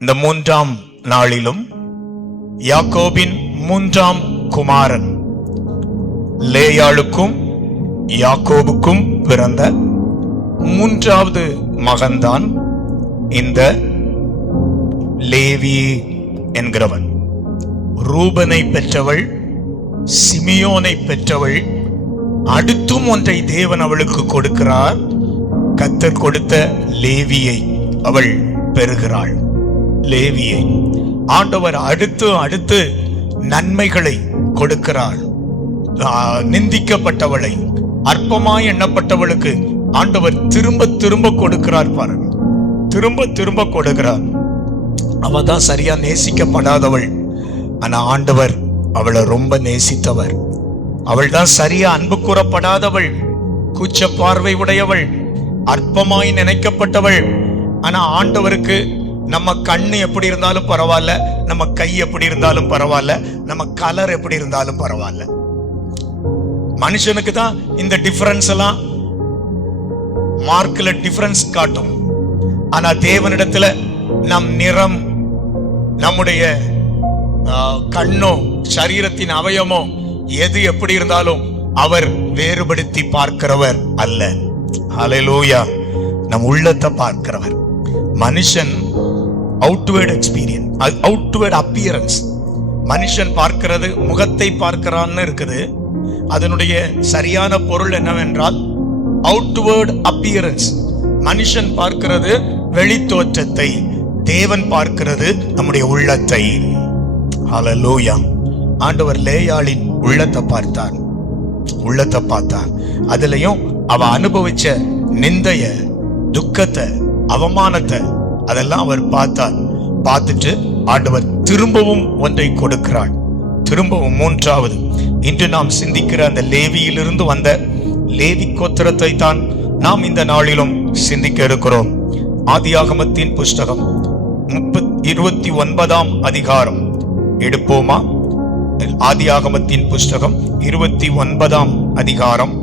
இந்த 3ஆம் நாளிலும் யாக்கோபின் 3ஆம் குமாரன் லேயாளுக்கும் யாக்கோபுக்கும் பிறந்த 3வது மகன்தான் இந்த லேவி என்கிறவன். ரூபனை பெற்றவள், சிமியோனை பெற்றவள். அடுத்தும் ஒன்றை தேவன் அவளுக்கு கொடுக்கிறார். கர்த்தர் கொடுத்த லேவியை அவள் பெறுகிறாள். லேவியை ஆண்டவர் அடுத்து நன்மைகளை கொடுக்கிறாள். நிந்திக்கப்பட்டவளை, அற்பமாய் எண்ணப்பட்டவளுக்கு ஆண்டவர் திரும்ப திரும்ப கொடுக்கிறார். பாருங்க, திரும்ப திரும்ப கொடுக்கிறார். அவ தான் சரியா நேசிக்கப்படாதவள், ஆனா ஆண்டவர் அவளை ரொம்ப நேசித்தவர். அவள் தான் சரியா அன்பு கூறப்படாதவள், கூச்ச பார்வை உடையவள், அற்பமாய் நினைக்கப்பட்டவள். ஆனா ஆண்டவருக்கு நம்ம கண்ணு எப்படி இருந்தாலும் பரவாயில்ல, நம்ம கை எப்படி இருந்தாலும் பரவாயில்ல, நம்ம கலர் எப்படி இருந்தாலும் பரவாயில்ல. மனுஷனுக்கு தான் இந்த டிஃபரன்ஸ் எல்லாம் மார்க்ல டிஃபரன்ஸ் காட்டும். ஆனா தேவனிடத்துல நம் நிறம், நம்முடைய கண்ணோ, சரீரத்தின் அவயமோ எது எப்படி இருந்தாலும் அவர் வேறுபடுத்தி பார்க்கிறவர் அல்ல. ஹல்லேலூயா. நம் உள்ளத்தை பார்க்கிறவர். மனுஷன் அவுட்வேர்ட் எக்ஸ்பீரியன்ஸ், அவுட்வேர்ட் அப்பியரன்ஸ். மனுஷன் பார்க்கிறது முகத்தை பார்க்கிறான்னு இருக்குது. அதனுடைய சரியான பொருள் என்னவென்றால் அவுட்வேர்ட் அப்பியரன்ஸ். மனுஷன் பார்க்கிறது வெளி தோற்றத்தை, தேவன் பார்க்கிறது நம்முடைய உள்ளத்தை. ஹல்லேலூயா. ஆண்டவர் லேயாளின் உள்ளத்தை பார்த்தார், உள்ளத்தை பார்த்தார். அதுலயும் அவ அனுபவிச்ச நிந்தைய, துக்கத்தை, அவமானத்தை அதெல்லாம் அவர் பார்த்தார். பார்த்துட்டு ஆண்டவர் திரும்பவும் ஒன்றை கொடுக்கிறார். திரும்பவும் 3வது இன்று நாம் சிந்திக்கிற அந்த லேவியிலிருந்து வந்த லேவி கோத்திரத்தை தான் நாம் இந்த நாளிலும் சிந்திக்க இருக்கிறோம். ஆதியாகமத்தின் புஸ்தகம் 29ஆம் அதிகாரம் எடுப்போமா? ஆதியாகமத்தின் புஸ்தகம் 29ஆம் அதிகாரம்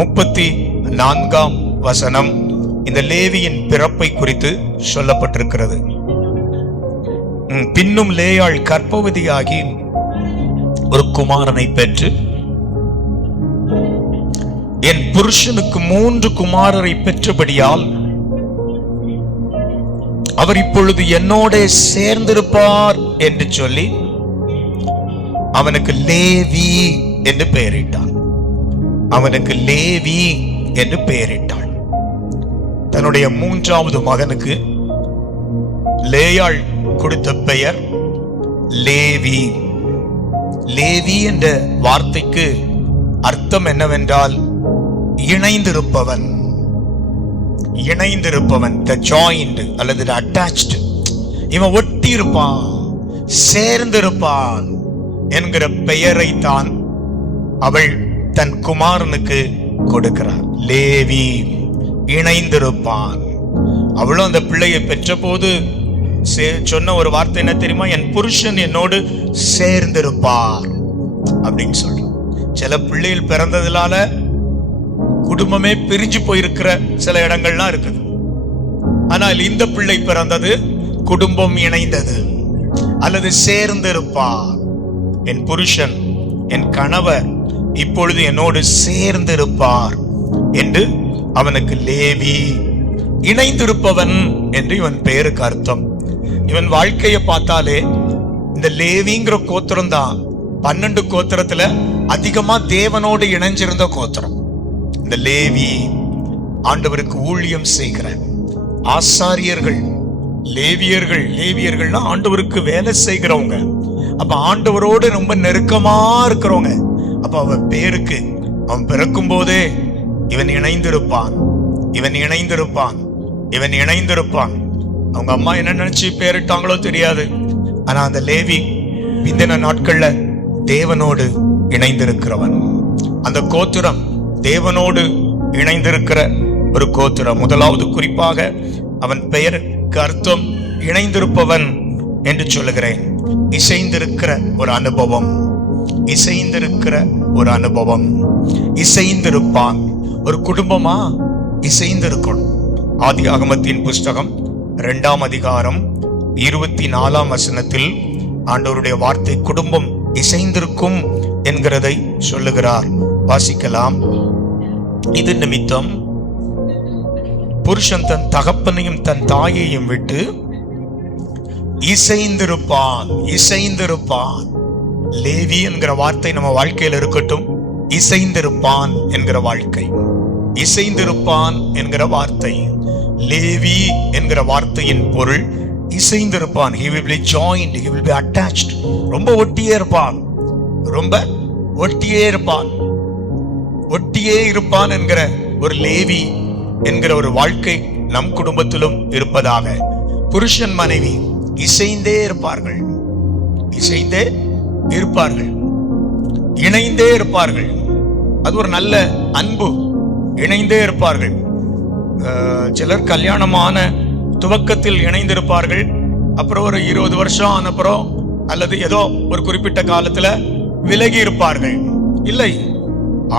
34ஆம் வசனம் இந்த லேவியின் பிறப்பை குறித்து சொல்லப்பட்டிருக்கிறது. பின்னும் லேயாள் கர்ப்பவதியாகி ஒரு குமாரனை பெற்று, என் புருஷனுக்கு 3 குமாரரை பெற்றபடியால் அவர் இப்பொழுது என்னோட சேர்ந்திருப்பார் என்று சொல்லி அவனுக்கு லேவி என்று பெயரிட்டான். அவனுக்கு லேவி என்று பெயரிட்டாள். தன்னுடைய 3வது மகனுக்கு லேயாள் கொடுத்த பெயர் லேவி. லேவி என்ற வார்த்தைக்கு அர்த்தம் என்னவென்றால் இணைந்திருப்பவன். இணைந்திருப்பவன், the joined அல்லது attached. இவன் ஒட்டி இருப்பான், சேர்ந்திருப்பான் என்கிற பெயரை தான் அவள் தன் குமாரனுக்கு கொடுக்கிறார். லேவி, இணைந்திருப்பான். அவளும் அந்த பிள்ளையை பெற்ற போது சொன்ன ஒரு வார்த்தை என்ன தெரியுமா? என் புருஷன் என்னோடு சேர்ந்திருப்பார் அப்படின்னு சொல்றான். சில பிள்ளைகள் பிறந்ததுனால குடும்பமே பிரிஞ்சு போயிருக்கிற சில இடங்கள்லாம் இருக்குது. ஆனால் இந்த பிள்ளை பிறந்தது குடும்பம் இணைந்தது, அல்லது சேர்ந்திருப்பார். என் புருஷன், என் கணவர் இப்பொழுது என்னோடு சேர்ந்திருப்பார் என்று அவனுக்கு லேவி, இணைந்திருப்பவன் என்று இவன் பெயருக்கு அர்த்தம். இவன் வாழ்க்கையை பார்த்தாலே இந்த லேவிங்கிற கோத்திரம் தான் 12 கோத்திரத்துல அதிகமா தேவனோடு இணைஞ்சிருந்த கோத்திரம். இந்த லேவி ஆண்டவருக்கு ஊழியம் செய்கிற ஆசாரியர்கள், லேவியர்கள்னா ஆண்டவருக்கு வேலை செய்கிறவங்க. அப்ப ஆண்டவரோடு ரொம்ப நெருக்கமா இருக்கிறவங்க. அப்ப அவன் பேருக்கு, அவன் பிறக்கும் போதே இவன் இணைந்திருப்பான், இவன் இணைந்திருப்பான், இவன் இணைந்திருப்பான். அவங்க அம்மா என்ன நினைச்சு பேரிட்டாங்களோ தெரியாது. ஆனா அந்த லேவி பிந்தின நாட்கள்ல தேவனோடு இணைந்திருக்கிறவன். அந்த கோத்திரம் தேவனோடு இணைந்திருக்கிற ஒரு கோத்திரம். முதலாவது குறிப்பாக அவன் பெயருக்கு அர்த்தம் இணைந்திருப்பவன் என்று சொல்லுகிறேன். இசைந்திருக்கிற ஒரு அனுபவம், இசைந்திருக்கிற ஒரு அனுபவம். இசைந்திருப்பான். ஒரு குடும்பமா இசைந்திருக்கணும். ஆதியாகமத்தின் புஸ்தகம் 2ஆம் அதிகாரம் 24ஆம் வசனத்தில் ஆண்டவருடைய வார்த்தை குடும்பம் இசைந்திருக்கும் என்கிறதை சொல்லுகிறார். வாசிக்கலாம். இது நிமித்தம் புருஷன் தன் தகப்பனையும் தன் தாயையும் விட்டு இசைந்திருப்பான். இசைந்திருப்பான். லேவி என்கிற வார்த்தை நம்ம வாழ்க்கையில் இருக்கட்டும். இசைந்திருப்பான் என்கிற வாழ்க்கை, இசைந்திருப்பான் என்கிற வார்த்தை, லேவி என்கிற வார்த்தையின் பொருள் இசைந்திருப்பான். He will be joined, he will be attached. ரொம்ப ஒட்டியே இருப்பான், ரொம்ப ஒட்டியே இருப்பான், ஒட்டியே இருப்பான் என்கிற ஒரு லேவி என்கிற ஒரு வாழ்க்கை நம் குடும்பத்திலும் இருப்பதாக. புருஷன் மனைவி இசைந்தே இருப்பார்கள், இசைந்தே இருப்பார்கள், இணைந்தே இருப்பார்கள். அது ஒரு நல்ல அன்பு. இணைந்தே இருப்பார்கள். சிலர் கல்யாணமான துவக்கத்தில் இணைந்திருப்பார்கள், அப்புறம் ஒரு 20 வருஷம் ஆனப்புறம் அல்லது ஏதோ ஒரு குறிப்பிட்ட காலத்துல விலகி இருப்பார்கள். இல்லை,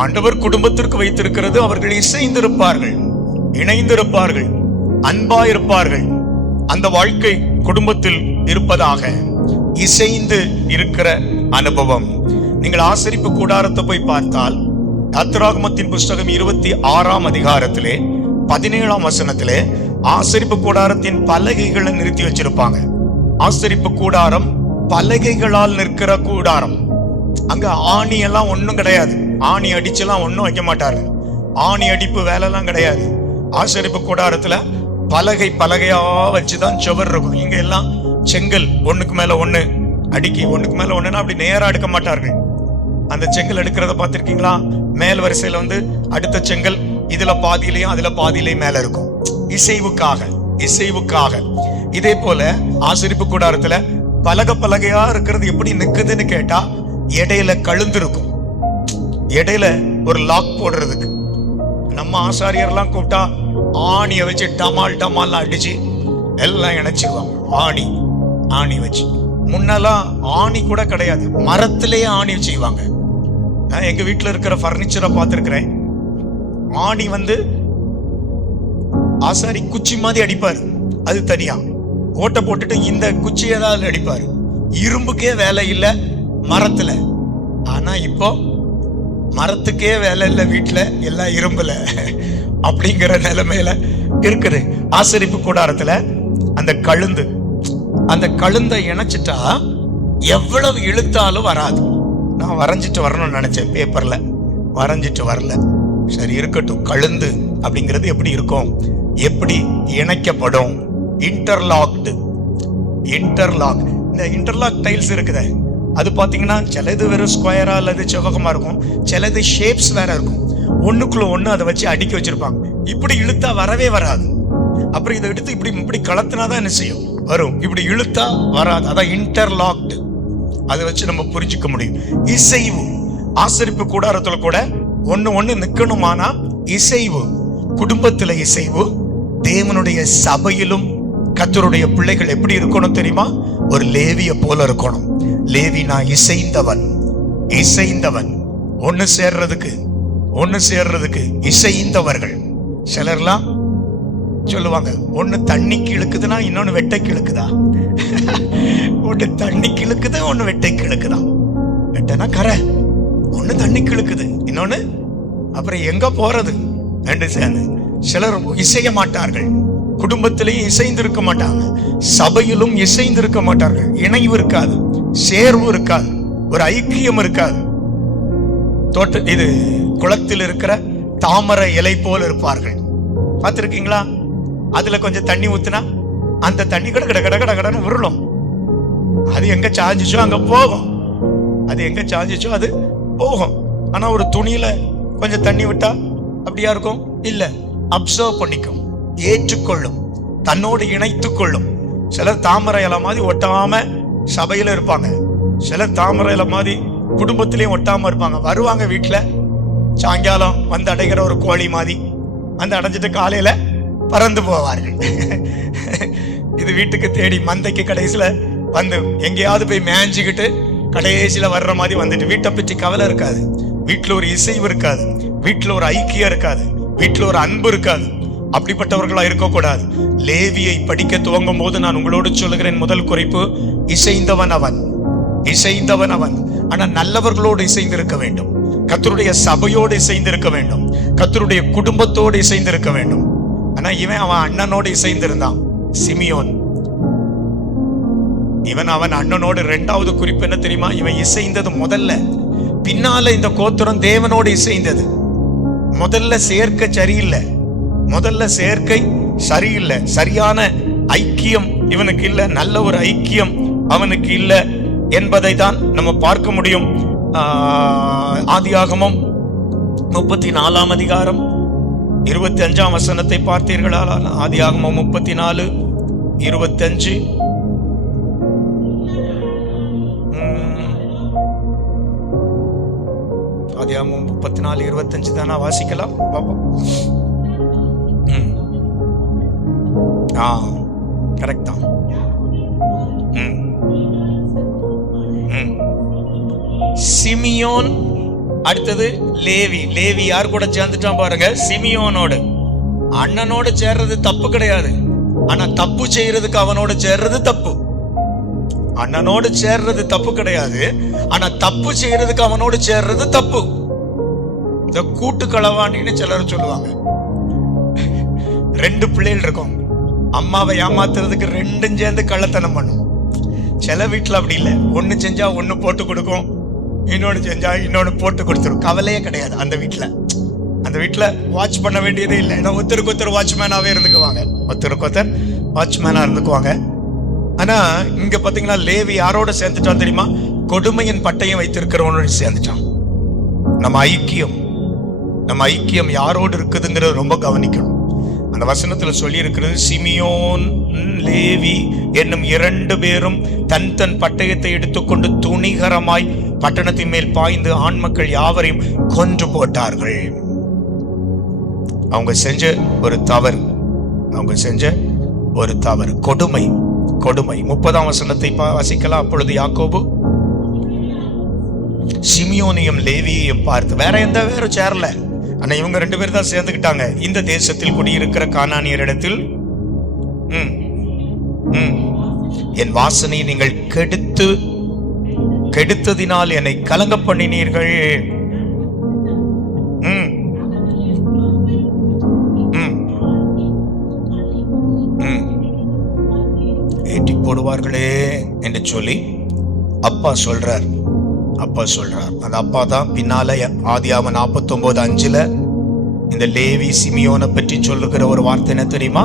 ஆண்டவர் குடும்பத்திற்கு வைத்திருக்கிறது அவர்கள் இசைந்திருப்பார்கள், இணைந்திருப்பார்கள், அன்பாயிருப்பார்கள். அந்த வாழ்க்கை குடும்பத்தில் இருப்பதாக. இசைந்து இருக்கிற அனுபவம். நீங்கள் ஆசரிப்பு கூடாரத்தை போய் பார்த்தால் யாத்திராகமத்தின் புஸ்தகம் 26ஆம் அதிகாரத்திலே 17ஆம் வசனத்திலே ஆசரிப்பு கூடாரத்தின் பலகைகளை நிறுத்தி வச்சிருப்பாங்க. ஆசரிப்பு கூடாரம் பலகைகளால் நிற்கிற கூடாரம். அங்க ஆணி எல்லாம் ஒண்ணும் கிடையாது, ஆணி அடிச்செல்லாம் ஒன்னும் வைக்க மாட்டார்கள், ஆணி அடிப்பு வேலை எல்லாம் கிடையாது. ஆசரிப்பு கூடாரத்துல பலகை பலகையா வச்சுதான் சுவர் இருக்கும். இங்க எல்லாம் செங்கல் ஒண்ணுக்கு மேல ஒண்ணு அடுக்கி, ஒண்ணுக்கு மேல ஒண்ணுன்னா அப்படி நேரா அடுக்க மாட்டார்கள். அந்த செங்கல் எடுக்கிறத பார்த்திருக்கீங்களா? மேல் வரிசையில அடுத்த செங்கல் இதுல பாதியிலையும் அதுல பாதியிலையும் மேல இருக்கும், இசைவுக்காக, இசைவுக்காக. இதே போல ஆசரிப்பு கூடாரத்துல பலகையா இருக்கிறது எப்படி நிக்குதுன்னு கேட்டா, இடையில கழுந்து இருக்கும், இடையில ஒரு லாக் போடுறதுக்கு. நம்ம ஆசாரியர்லாம் கூப்பிட்டா ஆணியை வச்சு டமால் டமால் அடிச்சு எல்லாம் இணைச்சிருவாங்க. ஆணி ஆணி வச்சு. முன்னெல்லாம் ஆணி கூட கிடையாது, மரத்திலேயே ஆணி செய்வாங்க. நான் எங்க வீட்டுல இருக்கிற பர்னிச்சரை பார்த்திருக்கிறேன். ஆணி ஆசாரி குச்சி மாதிரி அடிப்பாரு, அது தனியா ஓட்ட போட்டுட்டு இந்த குச்சியை தான் அடிப்பாரு. இரும்புக்கே வேலை இல்லை மரத்துல. ஆனா இப்போ மரத்துக்கே வேலை இல்லை வீட்டுல, எல்லாம் இரும்புல அப்படிங்கிற நிலைமையில இருக்குது. ஆசரிப்பு கூடாரத்துல அந்த கழுந்து, அந்த கழுந்தை இணைச்சிட்டா எவ்வளவு இழுத்தாலும் வராது. நான் வரைஞ்சிட்டு வரணும்னு நினைச்சேன், பேப்பர்ல வரைஞ்சிட்டு வரல. சரி இருக்கட்டும். கழுந்து அப்படிங்கிறது எப்படி இருக்கும், எப்படி இணைக்கப்படும்? இன்டர்லாக்டு. இன்டர்லாக். இந்த இன்டர்லாக் டைல்ஸ் இருக்குதே, அது பாத்தீங்கன்னா சிலது வெறும் ஸ்கொயரா அல்லது செவ்வகமா இருக்கும், சிலது ஷேப்ஸ் வேற இருக்கும். ஒண்ணுக்குள்ள ஒண்ணு அதை வச்சு அடுக்கி வச்சிருப்பாங்க. இப்படி இழுத்தா வரவே வராது. அப்புறம் இதை எடுத்து இப்படி இப்படி கலத்தினாதான் என்ன செய்யும், வரும். இப்படி இழுத்தா வராது. அதான் இன்டர்லாக்டு. அதை வச்சு நம்ம புரிஞ்சுக்க முடியும். இசைவு. ஆசரிப்பு கூடாரத்துல கூட ஒண்ணு நிக்கணுமானா இசைவு. குடும்பத்துல இசைவு. தேவனுடைய சபையிலும் கர்த்தருடைய பிள்ளைகள் எப்படி இருக்கணும் தெரியுமா? ஒரு லேவிய போல இருக்கணும். லேவினா இசைந்தவன், இசைந்தவன். ஒண்ணு சேர்றதுக்கு இசைந்தவர்கள். சிலர்லாம் சொல்லுவாங்க, ஒண்ணு தண்ணிக்கு இழுக்குதுன்னா இன்னொன்னு வெட்டைக்கு இழுக்குதா? ஒண்ணு தண்ணிக்கு இழுக்குது, ஒண்ணு வெட்டைக்கு இழுக்குதா? வெட்டைனா கரை, ஒண்ணு தண்ணிக்கு இழுக்குது, இன்னொன்னு அப்புறம் எங்க போறது ரெண்டு சேர்ந்து. சிலர் இசைய மாட்டார்கள், குடும்பத்திலேயும் இசைந்திருக்க மாட்டாங்க, சபையிலும் இசைந்திருக்க மாட்டார்கள். இணைவு இருக்காது, சேர்வு இருக்காது, ஒரு ஐக்கியம் இருக்காது. இது குளத்தில் இருக்கிற தாமரை இலை போல் இருப்பார்கள். பார்த்திருக்கீங்களா? அதுல கொஞ்சம் தண்ணி ஊத்துனா அந்த தண்ணி கடன்னு உருளும். அது எங்க சாஞ்சிச்சோ அங்க போகும், அது எங்க சாஞ்சிச்சோ அது போகும். ஆனா ஒரு துணியில கொஞ்சம் தண்ணி விட்டா அப்படியா இருக்கும்? இல்ல, அப்சர்வ் பண்ணிக்கும், ஏற்றுக்கொள்ளும், தன்னோடு இணைத்துக் கொள்ளும். சிலர் தாமரை இலை மாதிரி ஒட்டாம சபையில இருப்பாங்க, சிலர் தாமரை இலை மாதிரி குடும்பத்திலையும் ஒட்டாம இருப்பாங்க. வருவாங்க வீட்டுல, சாயங்காலம் அடைகிற ஒரு கோழி மாதிரி அடைஞ்சிட்டு காலையில பறந்து போவார்கள். இது வீட்டுக்கு தேடி மந்தைக்கு கடைசியில எங்கேயாவது போய் மேய்ஞ்சிக்கிட்டு கடைசியில வர்ற மாதிரி வந்துட்டு வீட்டை பற்றி கவலை இருக்காது, வீட்டுல ஒரு இசைவு இருக்காது, வீட்டுல ஒரு ஐக்கியம் இருக்காது, வீட்டுல ஒரு அன்பு இருக்காது. அப்படிப்பட்டவர்களா இருக்கக்கூடாது. லேவியை படிக்க துவங்கும் போது நான் உங்களோடு சொல்லுகிறேன், முதல் குறிப்பு, இசைந்தவன் அவன், இசைந்தவன் அவன். ஆனா நல்லவர்களோடு இசைந்திருக்க வேண்டும், கர்த்தருடைய சபையோடு இசைந்திருக்க வேண்டும், கர்த்தருடைய குடும்பத்தோடு இசைந்திருக்க வேண்டும். ஆனா அவன் அண்ணனோடு இசைந்திருந்தான், சிமியோன். அவன் அண்ணனோடு. இரண்டாவது குறிப்பு என்ன தெரியுமா? இவன் இசைந்தது முதல்ல, பின்னால இந்த கோத்திரம் தேவனோடு இசைந்தது. முதல்ல சேர்க்கை சரியில்லை, முதல்ல சேர்க்கை சரியில்லை, சரியான ஐக்கியம் இவனுக்கு இல்லை, நல்ல ஒரு ஐக்கியம் அவனுக்கு இல்லை என்பதை தான் நம்ம பார்க்க முடியும். ஆதியாகமம் 34 அதிகாரம் 25 வசனத்தை பார்த்தீர்களா? ஆதியாகமம் 34:25. ஆதியாகமம் 34:25 தானே? வாசிக்கலாம் பாப்போம். கரெக்ட் தான். சிமியோன், அடுத்தது லேவி. லேவி யார் கூட சேர்ந்துட்டான் பாருங்க? சிமியோனோடு. அண்ணனோடு சேர்றது தப்பு கிடையாது, ஆனா தப்பு செய்யறதுக்கு அவனோடு சேர்றது தப்பு. அண்ணனோடு சேர்றது தப்பு கிடையாது, ஆனா தப்பு செய்யறதுக்கு அவனோடு சேர்றது தப்பு. இந்த கூட்டு களவாணின்னு சிலர் சொல்லுவாங்க. 2 பிள்ளைகள் இருக்கும், அம்மாவை ஏமாத்துறதுக்கு 2 சேர்ந்து கள்ளத்தனம் பண்ணும். சில வீட்டுல அப்படி இல்லை, ஒண்ணு செஞ்சா ஒண்ணு போட்டு கொடுக்கும், இன்னொன்னு செஞ்சா இன்னொன்னு போட்டு கொடுத்துரும். கவலையே கிடையாது அந்த வீட்டுல. அந்த வீட்டுல வாட்ச் பண்ண வேண்டியதே இல்லை, ஏன்னா ஒருத்தருக்கு ஒருத்தர் வாட்ச்மேனாவே இருந்துக்குவாங்க, ஒருத்தருக்கு ஒருத்தர் வாட்ச்மேனா இருந்துக்குவாங்க. ஆனா இங்க பாத்தீங்கன்னா லேவி யாரோட சேர்ந்துட்டான் தெரியுமா? கொடுமையின் பட்டயம் வைத்திருக்கிறவனோட சேர்ந்துட்டான். நம்ம ஐக்கியம் யாரோடு இருக்குதுங்கிறது ரொம்ப கவனிக்கணும். அந்த வசனத்துல சொல்லி இருக்கிறது, சிமியோன் லேவி என்னும் 2 பேரும் தன் தன் பட்டயத்தை எடுத்துக்கொண்டு துணிகரமாய் பட்டணத்தின் மேல் பாய்ந்து ஆண் மக்கள் யாவரையும் கொன்று போட்டார்கள். அவங்க செஞ்ச ஒரு தவறு, கொடுமை. 30 வசனத்தை வாசிக்கலாம். அப்பொழுது யாக்கோபு சிமியோனையும் லேவியையும் பார்த்து, வேற சேரல, ஆனா இவங்க 2 பேர் தான் சேர்ந்துக்கிட்டாங்க. இந்த தேசத்தில் குடியிருக்கிற கானானியரிடத்தில் என் வாசனையை நீங்கள் கெடுத்ததினால் என்னை கலங்க பண்ணினீர்கள். ஏற்றி போடுவார்களே என்று சொல்லி அப்பா சொல்றார். அந்த அப்பா தான் பின்னால ஆதியாகமம் 49:5 இந்த லேவி சிமியோனை பற்றி சொல்லுகிற ஒரு வார்த்தை என்ன தெரியுமா?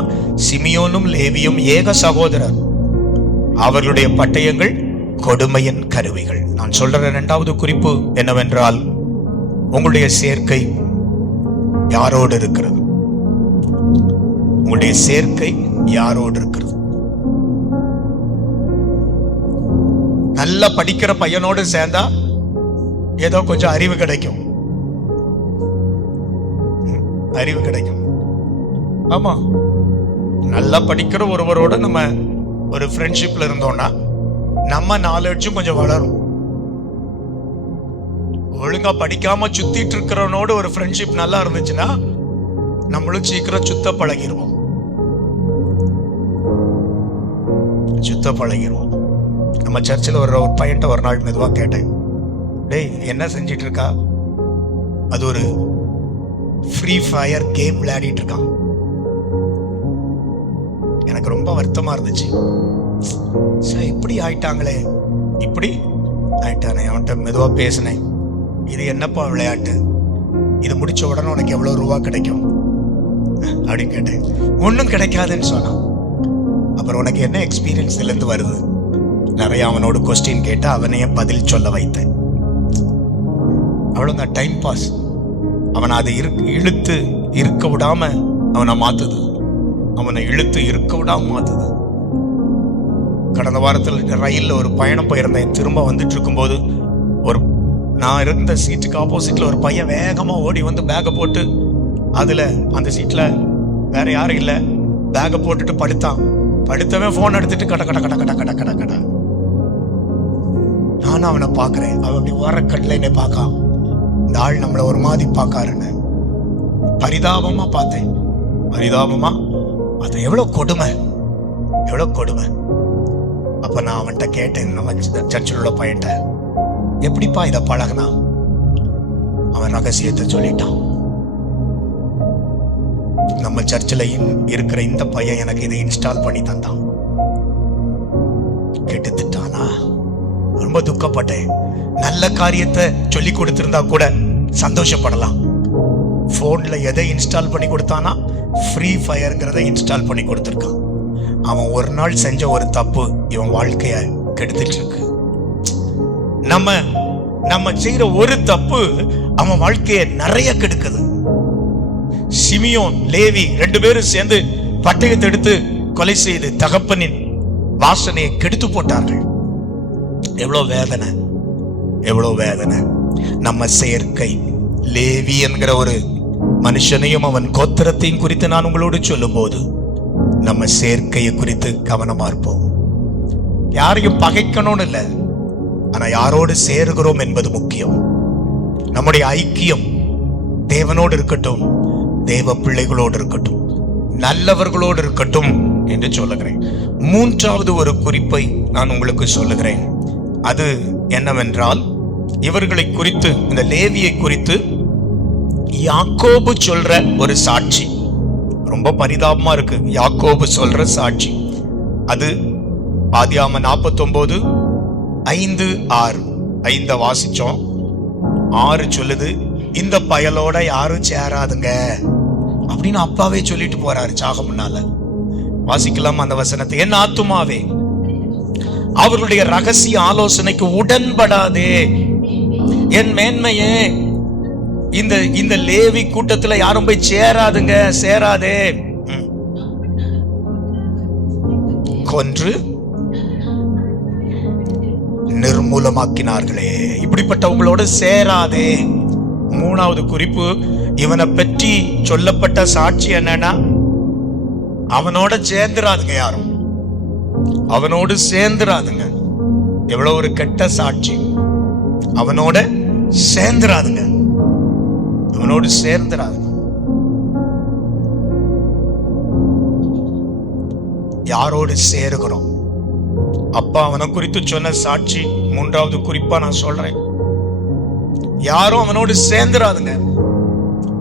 சிமியோனும் லேவியும் ஏக சகோதரர், அவர்களுடைய பட்டயங்கள் கொடுமையின் கருவிகள். நான் சொல்ற 2வது குறிப்பு என்னவென்றால், உங்களுடைய சேர்க்கை யாரோடு இருக்கிறது? உங்களுடைய சேர்க்கை யாரோடு இருக்கிறது? நல்லா படிக்கிற பையனோடு சேர்ந்தா ஏதோ கொஞ்சம் அறிவு கிடைக்கும். ஆமா, நல்லா படிக்கிற ஒருவரோட நம்ம ஒரு ஃப்ரெண்ட்ஷிப்ல இருந்தோம்னா நம்ம நாலேஜும் கொஞ்சம் வளரும். ஒழுங்கா படிக்காம சுத்திட்டு இருக்கிறவனோட ஒரு ஃப்ரெண்ட்ஷிப் நல்லா இருந்துச்சுன்னா நம்மளும் சீக்கிரம் சுத்த பழகிடுவோம். நம்ம சர்ச்சில் ஒரு பையன்ட்ட ஒரு நாள் மெதுவா கேட்டேன், டேய் என்ன செஞ்சிட்டு இருக்கா? அது ஒரு ஃப்ரீ ஃபயர் கேம் விளையாடிட்டு இருக்கான். எனக்கு ரொம்ப வருத்தமா இருந்துச்சு. இப்படி ஆயிட்டாங்களே, இப்படி ஆயிட்டானே. அவன்கிட்ட மெதுவா பேசினேன், இது என்னப்பா விளையாட்டு? இது முடிச்ச உடனே உனக்கு எவ்வளவு ரூபா கிடைக்கும் அப்படின்னு கேட்டேன். ஒன்றும் கிடைக்காதுன்னு சொன்னான். அப்புறம் உனக்கு என்ன எக்ஸ்பீரியன்ஸ் இருந்து வருது? நிறைய அவனோட கொஸ்டின் கேட்டு அவனையே பதில் சொல்ல வைத்தேன். அவ்வளவுதான், டைம் பாஸ். அவனை அதை இழுத்து இருக்க விடாம அவனை மாத்துது. கடந்த வாரத்தில் ரயில்ல ஒரு பயணம் போயிருந்தேன். திரும்ப வந்துட்டு இருக்கும்போது நான் இருந்த சீட்டுக்கு ஆப்போசிட்ல ஒரு பையன் வேகமா ஓடி வந்து பேக்கை போட்டு, அதுல அந்த சீட்ல வேற யாரும் இல்ல, பேக்கை போட்டுட்டு படுத்தவன் போன் எடுத்துட்டு கட கட கட கட கட கட கட. நானும் அவனை பாக்குறேன். அவன் அப்படி ஓரக்கட்டில என்னை பார்க்கான். இந்த ஆள் நம்மளை ஒரு மாதிரி பார்க்காருன்னு பரிதாபமா பார்த்தேன். பரிதாபமா. அது எவ்வளவு கொடுமை, எவ்வளவு கொடுமை. அப்ப நான் அவன்கிட்ட கேட்டேன், நம்ம சர்ச்சில் உள்ள பையன்ட்ட, எப்படிப்பா இதை பழகினா? அவன் ரகசியத்தை சொல்லிட்டான். நம்ம சர்ச்சில் இருக்கிற இந்த பையன் எனக்கு இதை இன்ஸ்டால் பண்ணி தந்தான். கெடுத்துட்டானா? ரொம்ப துக்கப்பட்டேன். நல்ல காரியத்தை சொல்லி கொடுத்திருந்தா கூட சந்தோஷப்படலாம். போன்ல எதை இன்ஸ்டால் பண்ணி கொடுத்தானா? ஃப்ரீ ஃபயர்ங்கிறத இன்ஸ்டால் பண்ணி கொடுத்திருக்கான். அவன் ஒரு நாள் செஞ்ச ஒரு தப்பு இவன் வாழ்க்கைய கெடுத்துட்டு இருக்கு. நம்ம செய்யற ஒரு தப்பு அவன் வாழ்க்கைய நிறைய கெடுக்குது. சிமியோன், லேவி 2 பேரும் சேர்ந்து பட்டயத்தை எடுத்து கொலை செய்து தகப்பனின் வாசனையை கெடுத்து போட்டார்கள். எவ்வளவு வேதனை, எவ்வளவு வேதனை. நம்ம செயற்கை லேவி என்கிற ஒரு மனுஷனையும் அவன் கோத்திரத்தையும் குறித்து நான் உங்களோடு சொல்லும் போது நம்ம சேர்க்கையை குறித்து கவனமா இருப்போம். யாரையும் பகைக்கணும்னு இல்லை, ஆனா யாரோடு சேருகிறோம் என்பது முக்கியம். நம்முடைய ஐக்கியம் தேவனோடு இருக்கட்டும், தேவ பிள்ளைகளோடு இருக்கட்டும், நல்லவர்களோடு இருக்கட்டும் என்று சொல்லுகிறேன். 3வது ஒரு குறிப்பை நான் உங்களுக்கு சொல்லுகிறேன். அது என்னவென்றால், இவர்களை குறித்து, இந்த லேவியை குறித்து யாக்கோபு சொல்ற ஒரு சாட்சி. ரொம்ப பரிதாபமா இருக்கு யாக்கோபு சொல்ற சாட்சி. அது ஆதியாகமம் 49:5-6 வாசிச்சோம். 6 சொல்லுது, இந்த பயலோட யாரும் சேராதுங்க அப்படின்னு அப்பாவே சொல்லிட்டு போறாரு சாக முன்னால. வாசிக்கலாம் அந்த வசனத்தை. என் ஆத்துமாவே அவர்களுடைய ரகசிய ஆலோசனைக்கு உடன்படாதே, என் மேன்மையே இந்த லேவி கூட்டத்துல யாரும் போய் சேராதுங்க, சேராதே. கொன்று நிர்மூலமாக்கினார்களே, இப்படிப்பட்டவங்களோட சேராதே. 3வது குறிப்பு, இவனை பற்றி சொல்லப்பட்ட சாட்சி என்னன்னா, அவனோட சேர்ந்துராதுங்க, யாரும் அவனோடு சேர்ந்துராதுங்க. எவ்வளவு ஒரு கெட்ட சாட்சி. அவனோட சேர்ந்துராதுங்க, அவனோடு சேர்ந்துராதுங்க. யாரோடு சேருகிறோம்? அப்பா அவனை குறித்து சொன்ன சாட்சி 3வது குறிப்பா நான் சொல்றேன். யாரும் அவனோடு சேர்ந்துராதுங்க.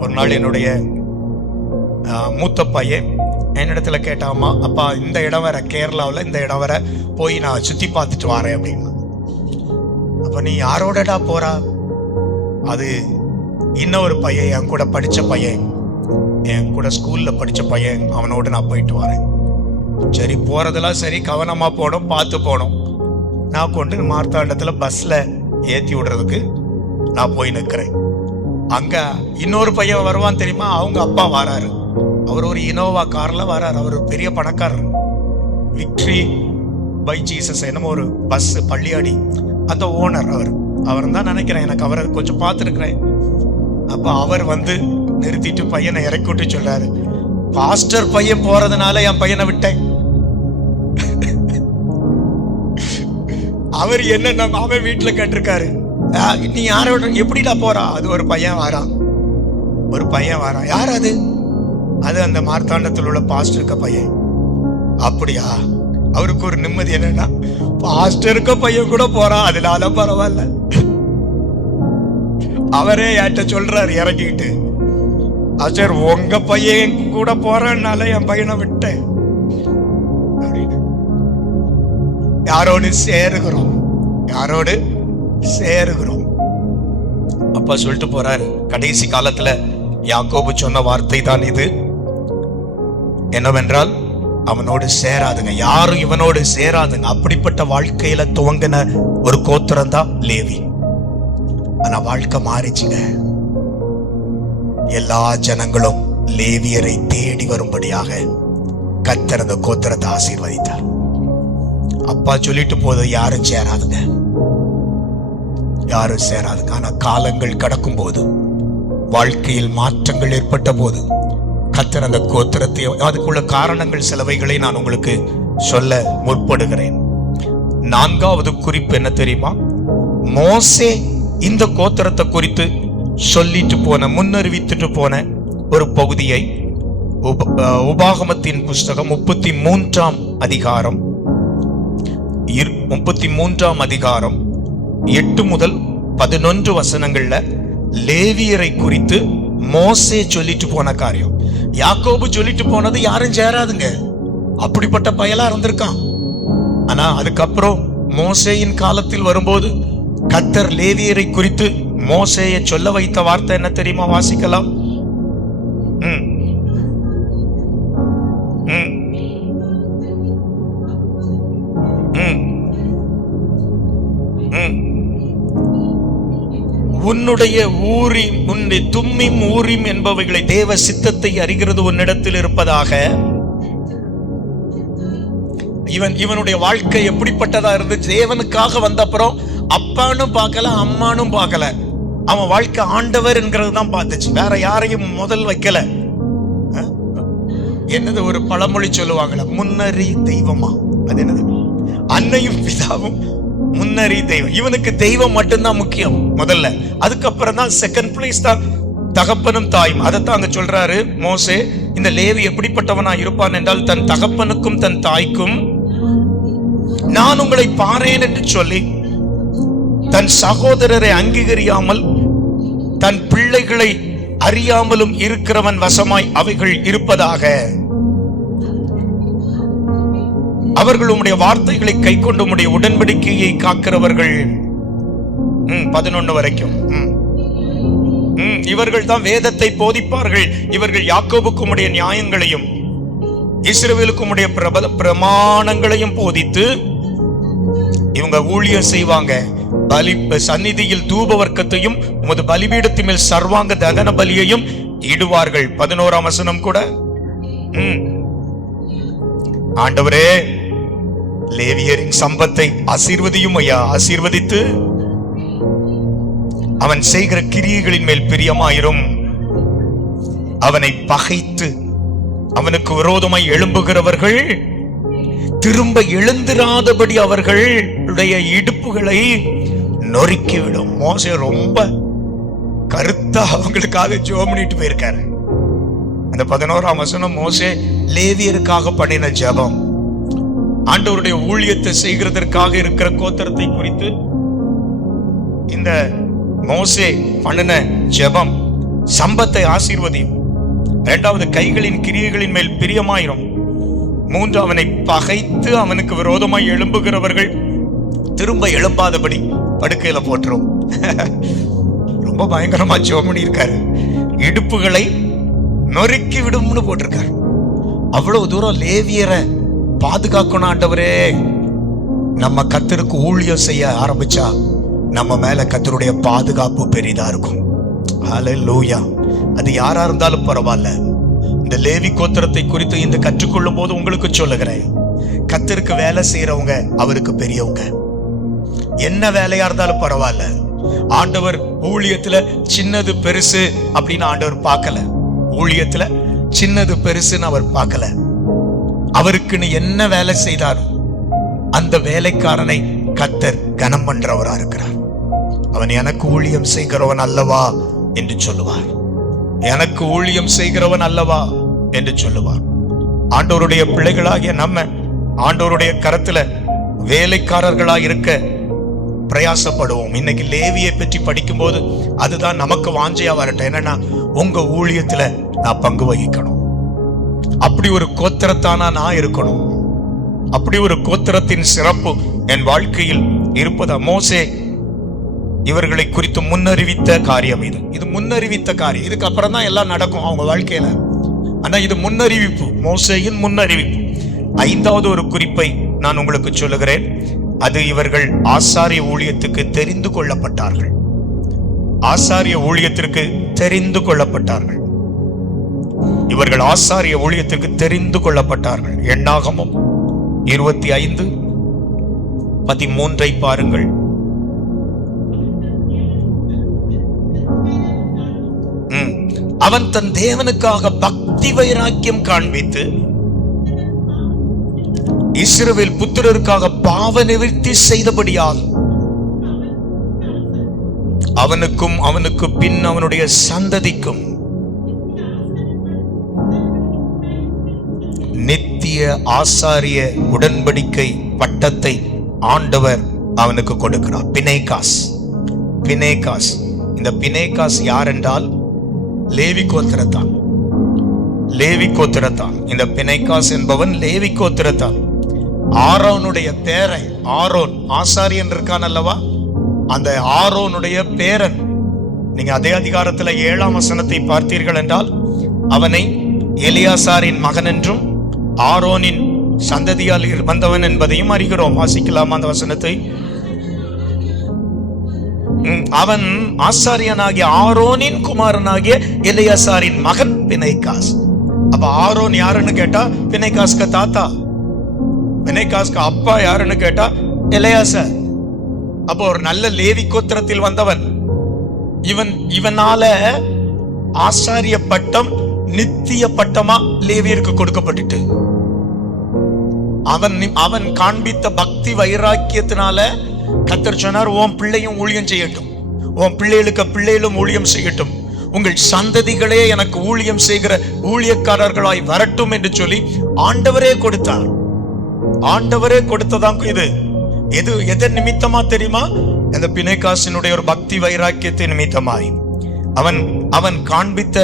ஒரு நாள் என்னுடைய மூத்த பையன் என்னிடத்துல கேட்டாமா, அப்பா இந்த இடம் வர கேரளாவில், இந்த இடம் வர போய் நான் சுத்தி பார்த்துட்டு வரேன் அப்படின்னு. அப்ப நீ யாரோடடா போறா? அது இன்னொரு பையன், என் கூட படிச்ச பையன், என் கூட ஸ்கூல்ல படிச்ச பையன், அவனோடு நான் போயிட்டு வரேன். சரி, போறதெல்லாம் சரி, கவனமா போனோம், பார்த்து போனோம். நான் கொண்டு மார்த்தாண்டத்துல பஸ்ல ஏத்தி விடுறதுக்கு நான் போய் நிற்கிறேன். அங்க இன்னொரு பையன் வருவான் தெரியுமா, அவங்க அப்பா வராரு. அவர் ஒரு இனோவா கார்ல வராரு. அவர் பெரிய பணக்காரர். விக்டரி பை ஜீசஸ் என்னமோ ஒரு பஸ், பள்ளியாடி அந்த ஓனர் அவர் தான் நினைக்கிறேன். எனக்கு அவரை கொஞ்சம் பார்த்துருக்கிறேன். அப்ப அவர் வந்து நிறுத்திட்டு பையனை இறக்கி விட்டு சொல்றாரு, பாஸ்டர் பையன் போறதுனால என் பையனை விட்டேன். அவர் என்ன, அவன் வீட்டுல கேட்டிருக்காரு, நீ யாரோட எப்படிடா போறா? அது ஒரு பையன் வாரான், ஒரு பையன் வாரான். யார் அது? அது அந்த மார்த்தாண்டத்தில் உள்ள பாஸ்டருக்க பையன். அப்படியா? அவருக்கு ஒரு நிம்மதி என்னன்னா, பாஸ்டருக்க பையன் கூட போறான், அதனால பரவாயில்ல. அவரே என்கிட்ட சொல்றாரு இறங்கிட்டு, சார் உங்க பையன் கூட போறனால என் பையனை விட்டேன் அப்படின்னு. யாரோடு சேருகிறோம், யாரோடு சேருகிறோம். அப்பா சொல்லிட்டு போறாரு, கடைசி காலத்துல யாக்கோபு சொன்ன வார்த்தை தான் இது. என்னவென்றால், அவனோடு சேராதுங்க, யாரும் இவனோடு சேராதுங்க. அப்படிப்பட்ட வாழ்க்கையில துவங்கின ஒரு கோத்திரம் தான் லேவி. ஆனா வாழ்க்கை மாறிச்சுங்க. எல்லா ஜனங்களும் லேவியரை தேடி வரும்படியாக கர்த்தர் அந்த கோத்திரத்தை ஆசீர்வதித்தார். அப்பா சொல்லிட்டு போது யாரும் சேராதுங்க, யாரும் சேராதுங்க. ஆனா காலங்கள் கடக்கும் போது, வாழ்க்கையில் மாற்றங்கள் ஏற்பட்ட போது, கர்த்தர் அந்த கோத்திரத்தை, அதுக்குள்ள காரணங்கள் சிலவைகளை நான் உங்களுக்கு சொல்ல முற்படுகிறேன். 4வது குறிப்பு என்ன தெரியுமா? மோசே இந்த கோத்திரத்தை குறித்து சொல்லிட்டு போன, முன்னறிவித்துட்டு போன ஒரு பகுதியை உபாகமத்தின் புஸ்தகம் 33ஆம் அதிகாரம் 8 முதல் 11 வசனங்கள்ல லேவியரை குறித்து மோசே சொல்லிட்டு போன காரியம். யாக்கோபு சொல்லிட்டு போனது யாரும் சேராதுங்க, அப்படிப்பட்ட பயலா இருந்திருக்கான். ஆனா அதுக்கப்புறம் மோசேயின் காலத்தில் வரும்போது கர்த்தர் லேவியரை குறித்து மோசேயை சொல்ல வைத்த வார்த்தை என்ன தெரியுமா? வாசிக்கலாம். உன்னுடைய ஊரிம், உன்னுடைய தும்மிம் ஊரிம் என்பவைகளை தேவ சித்தத்தை அறிகிறது உன்னிடத்தில் இருப்பதாக. இவனுடைய வாழ்க்கை எப்படிப்பட்டதா இருந்துச்சு? தேவனுக்காக வந்த அப்புறம் அப்பானும் பார்க்கல, அம்மானும் பார்க்கல. அவன் வாழ்க்கை ஆண்டவர் என்கிறது தான் பார்த்துச்சு, வேற யாரையும் முதல் வைக்கல. என்னது ஒரு பழமொழி சொல்லுவாங்கல்ல, முன்னறி தெய்வமா? அது என்னது? அன்னையும் பிதாவும் முன்னறி தெய்வம். இவனுக்கு தெய்வம் மட்டும்தான் முக்கியம் முதல்ல, அதுக்கப்புறம் தான் செகண்ட் பிளேஸ் தான் தகப்பனும் தாயும். அதைத்தான் அங்க சொல்றாரு மோசே. இந்த லேவி எப்படிப்பட்டவனா இருப்பான் என்றால், தன் தகப்பனுக்கும் தன் தாய்க்கும் நான் உங்களை பாரேன் என்று சொல்லி, தன் சகோதரரை அங்கீகரியாமல் தன் பிள்ளைகளை அறியாமலும் இருக்கிறவன் வசமாய் அவைகள் இருப்பதாக. அவர்கள் உம்முடைய வார்த்தைகளை கை கொண்டு உம்முடைய உடன்படிக்கையை காக்கிறவர்கள். 11 வரைக்கும். இவர்கள் தான் வேதத்தை போதிப்பார்கள். இவர்கள் யாக்கோபுக்கு உம்முடைய நியாயங்களையும் இஸ்ரவேலுக்கு உம்முடைய பிரமாணங்களையும் போதித்து இவங்க ஊழியம் செய்வாங்க. பலி சந்நிதியில் தூப வர்க்கத்தையும் உமது பலிபீடத்தின் மேல் சர்வாங்க தகன பலியையும் இடுவார்கள். 11ஆம் வசனம் கூட, ஆண்டவரே லேவியரின் சம்பத்தை ஆசீர்வதியும் ஐயா, ஆசீர்வதித்து அவன் செய்கிற கிரியைகளின் மேல் பிரியமாயிரும். அவனை பகைத்து அவனுக்கு விரோதமாய் எழும்புகிறவர்கள் திரும்ப எழுந்திராதபடி அவர்களுடைய இடுப்புகளை நொறுக்கிவிடும். மோசே ரொம்ப கருத்தா அவங்களுக்காக ஜெபம் பண்ணிட்டு போயிருக்காரு. அந்த 11ஆம் வசனம் மோசே லேவியருக்காக பண்ணின ஜெபம். ஆண்டவருடைய ஊழியத்தை செய்கிறதற்காக இருக்கிற கோத்திரத்தை குறித்து இந்த மோசே பண்ணின ஜெபம். சம்பத்தை ஆசீர்வதியும். 2வது கைகளின் கிரியைகளின் மேல் பிரியமாயிரும். 3 அவனை பகைத்து அவனுக்கு விரோதமாய் எழும்புகிறவர்கள் திரும்ப எழும்பாதபடி படுக்கையில போட்டுரும். ரொம்ப பயங்கரமா ஜெபம் பண்ணியிருக்காரு. இடுப்புகளை நொறுக்கி விடும்னு போட்டிருக்காரு. அவ்வளவு தூரம் லேவியரை பாதுகாக்கணும். ஆண்டவரே, நம்ம கர்த்தருக்கு ஊழியம் செய்ய ஆரம்பிச்சா நம்ம மேல கர்த்தருடைய பாதுகாப்பு பெரிதா இருக்கும். ஹல்லேலூயா. அது யாரா இருந்தாலும் பரவாயில்ல. இந்த லேவி கோத்திரத்தை குறித்து இந்த கற்றுக்கொள்ளும் போது உங்களுக்கு சொல்லுகிறேன், கர்த்தருக்கு வேலை செய்யறவங்க அவருக்கு பெரியவங்க. என்ன வேலையா இருந்தாலும் பரவாயில்ல. ஆண்டவர் ஊழியத்துல சின்னது பெருசு அப்படின்னு ஆண்டவர் பார்க்கல. ஊழியத்துல சின்னது பெருசுன்னு அவர் பார்க்கல. அவருக்குன்னு என்ன வேலை செய்தாரோ அந்த வேலைக்காரனை கர்த்தர் கனம் பண்றவரா இருக்கிறார். அவன் எனக்கு ஊழியம் செய்கிறவன் அல்லவா என்று சொல்லுவார். எனக்கு ஊழியம் செய்கிறவன் அல்லவா என்று சொல்லுவார். ஆண்டவருடைய பிள்ளைகளாகிய நம்ம ஆண்டவருடைய கரத்துல வேலைக்காரர்களா இருக்க பிரயாசப்படுவோம். இன்னைக்கு லேவியை பற்றி படிக்கும் போது அதுதான் நமக்கு வாஞ்சையா வரட்டும். என்னன்னா, உங்க ஊழியத்துல நான் பங்கு வகிக்கணும். அப்படி ஒரு கோத்திரத்தானா நான் இருக்கணும். அப்படி ஒரு கோத்திரத்தின் சிறப்பு என் வாழ்க்கையில் இருப்பதா? மோசே இவர்களை குறித்து முன்னறிவித்த காரியம். இது முன்னறிவித்த காரியம். இதுக்கு அப்புறம் தான் எல்லாம் நடக்கும் அவங்க வாழ்க்கையில. ஆனா இது முன்னறிவிப்பு, மோசேயின் முன்னறிவிப்பு. 5வது ஒரு குறிப்பை நான் உங்களுக்கு சொல்லுகிறேன். அது இவர்கள் ஆசாரிய ஊழியத்துக்கு தெரிந்து கொள்ளப்பட்டார்கள். ஆசாரிய ஊழியத்திற்கு தெரிந்து கொள்ளப்பட்டார்கள். இவர்கள் ஆசாரிய ஊழியத்திற்கு தெரிந்து கொள்ளப்பட்டார்கள். எண்ணாகமம் 25:13 பாருங்கள். அவன் தன் தேவனுக்காக பக்தி வைராக்கியம் காண்பித்து இஸ்ரவேல் புத்திரருக்காக பாவ நிவர்த்தி செய்தபடியால் அவனுக்கும் அவனுக்கு பின் அவனுடைய சந்ததிக்கும் நித்திய ஆசாரிய உடன்படிக்கை பட்டத்தை ஆண்டவர் அவனுக்கு கொடுக்கிறார். பினேகாஸ். இந்த பினேகாஸ் யார் என்றால் லேவி கோத்திரத்தான். இந்த பினேகாஸ் என்பவன் லேவி கோத்திரத்தான். ஆரோனுடைய பேரன். ஆரோன் ஆசாரியன் இருக்கான் அல்லவா, அந்த ஆரோனுடைய பேரன். நீங்க அதே அதிகாரத்துல 7ஆம் வசனத்தை பார்த்தீர்கள் என்றால் அவனை எலியாசாரின் மகன் என்றும் ஆரோனின் சந்ததியால் வந்தவன் என்பதையும் அறிகிறோம். வாசிக்கலாமா அந்த வசனத்தை? அவன் ஆசாரியனாகிய ஆரோனின் குமாரனாகிய எலியாசாரின் மகன் பினேகாஸ். அப்ப ஆரோன் யாருன்னு கேட்டா பினேகாஸ்க்கு தாத்தா, பினேகாஸ்க்கு அப்பா யாருன்னு கேட்டா எலியாசார். அப்போ ஒரு நல்ல லேவி கோத்திரத்தில் வந்தவன் இவனால ஆசாரிய பட்டம் நித்திய பட்டமா லேவியருக்கு கொடுக்கப்பட்டுட்டு அவன் காண்பித்த பக்தி வைராக்கியத்தினால கர்த்தர் சொன்னார், உன் பிள்ளையும் ஊழியம் செய்யட்டும், உன் பிள்ளைகளும் ஊழியம் செய்யட்டும், உங்கள் சந்ததிகளே எனக்கு ஊழியம் செய்கிற ஊழியக்காரர்களாய் வரட்டும் என்று சொல்லி ஆண்டவரே கொடுத்தார். ஆண்டவரே கொடுத்ததான் இது எதன் நிமித்தமா தெரியுமா? அந்த பினேகாசினுடைய ஒரு பக்தி வைராக்கியத்தின் நிமித்தமாய் அவன் காண்பித்த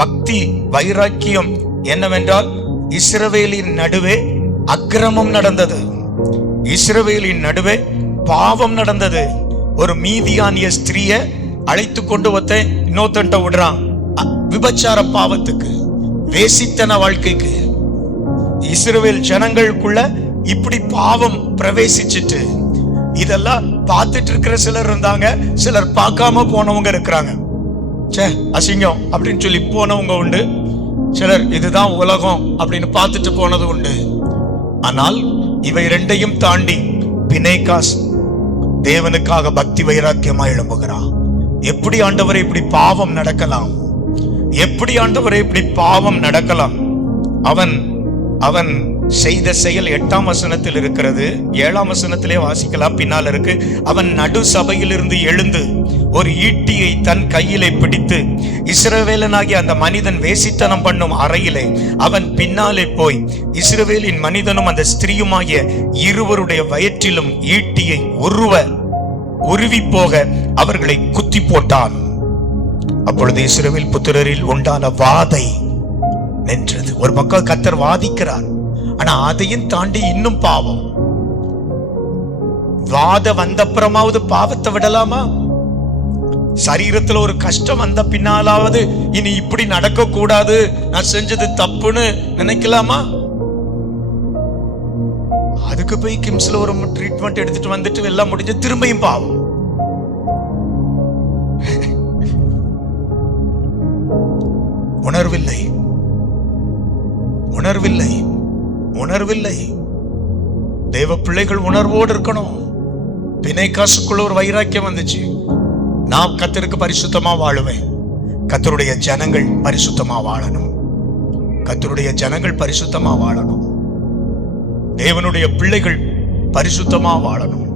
பக்தி வைராக்கியம் என்னவென்றால், இஸ்ரவேலின் நடுவே அக்கிரமம் நடந்தது, இஸ்ரவேலின் நடுவே பாவம் நடந்தது. ஒரு மீதியானிய ஸ்திரிய அழைத்து கொண்டு வந்து இன்னொருத்தன்ட்ட விடுறான், விபச்சார பாவத்துக்கு, வேசித்தன வாழ்க்கைக்கு. இஸ்ரவேல் ஜனங்களுக்குள்ள இப்படி பாவம் பிரவேசிச்சுட்டு இதெல்லாம் பார்த்துட்டு இருக்கிற சிலர் இருந்தாங்க, சிலர் பார்க்காம போனவங்க இருக்கிறாங்க. அசிங்கம் அப்படின்னு சொல்லி போனவங்க உண்டு, சிலர் இதுதான் உலகம் அப்படின்னு பார்த்துட்டு போனது உண்டு. ஆனால் இவை ரெண்டையும் தாண்டி பினேகாஸ் தேவனுக்காக பக்தி வைராக்கியமா எழும்புகிறான். எப்படி ஆண்டவரே இப்படி பாவம் நடக்கலாம்? எப்படி ஆண்டவரே இப்படி பாவம் நடக்கலாம்? அவன் செய்த செயல் 8ஆம் வசனத்தில் இருக்கிறது. 7ஆம் வசனத்திலே வாசிக்கலாம், பின்னால் இருக்கு. அவன் நடு சபையிலிருந்து எழுந்து ஒரு ஈட்டியை தன் கையிலே பிடித்து இஸ்ரவேலனாகிய அந்த மனிதன் வேசித்தனம் பண்ணும் அறையிலே அவன் பின்னாலே போய் இஸ்ரவேலின் மனிதனும் அந்த ஸ்திரீயுமாகிய இருவருடைய வயிற்றிலும் ஈட்டியை உருவி போக அவர்களை குத்தி போட்டான். அப்பொழுது இஸ்ரவேல் புத்திரரில் உண்டான வாதை நின்றது. ஒரு பக்கம் கர்த்தர் வாதிக்கிறார், ஆனா அதையும் தாண்டி இன்னும் பாவம். வாத வந்தப்புறமாவது பாவத்தை விடலாமா? சரீரத்துல ஒரு கஷ்டம் வந்த பின்னாலாவது இனி இப்படி நடக்க கூடாது, நான் செஞ்சது தப்புன்னு நினைக்கலாமா? அதுக்கு போய் கிம்ஸ்ல ஒரு ட்ரீட்மெண்ட் எடுத்துட்டு வந்துட்டு எல்லாம் முடிஞ்சு திரும்பியும் பாவம். உணர்வில்லை. தேவ பிள்ளைகள் உணர்வோடு இருக்கணும். பினேகாசுக்குள்ள ஒரு வைராக்கியம் வந்துச்சு, நான் கர்த்தருக்கு பரிசுத்தமா வாழுவேன், கர்த்தருடைய ஜனங்கள் பரிசுத்தமா வாழணும், கர்த்தருடைய ஜனங்கள் பரிசுத்தமா வாழணும், தேவனுடைய பிள்ளைகள் பரிசுத்தமா வாழணும்.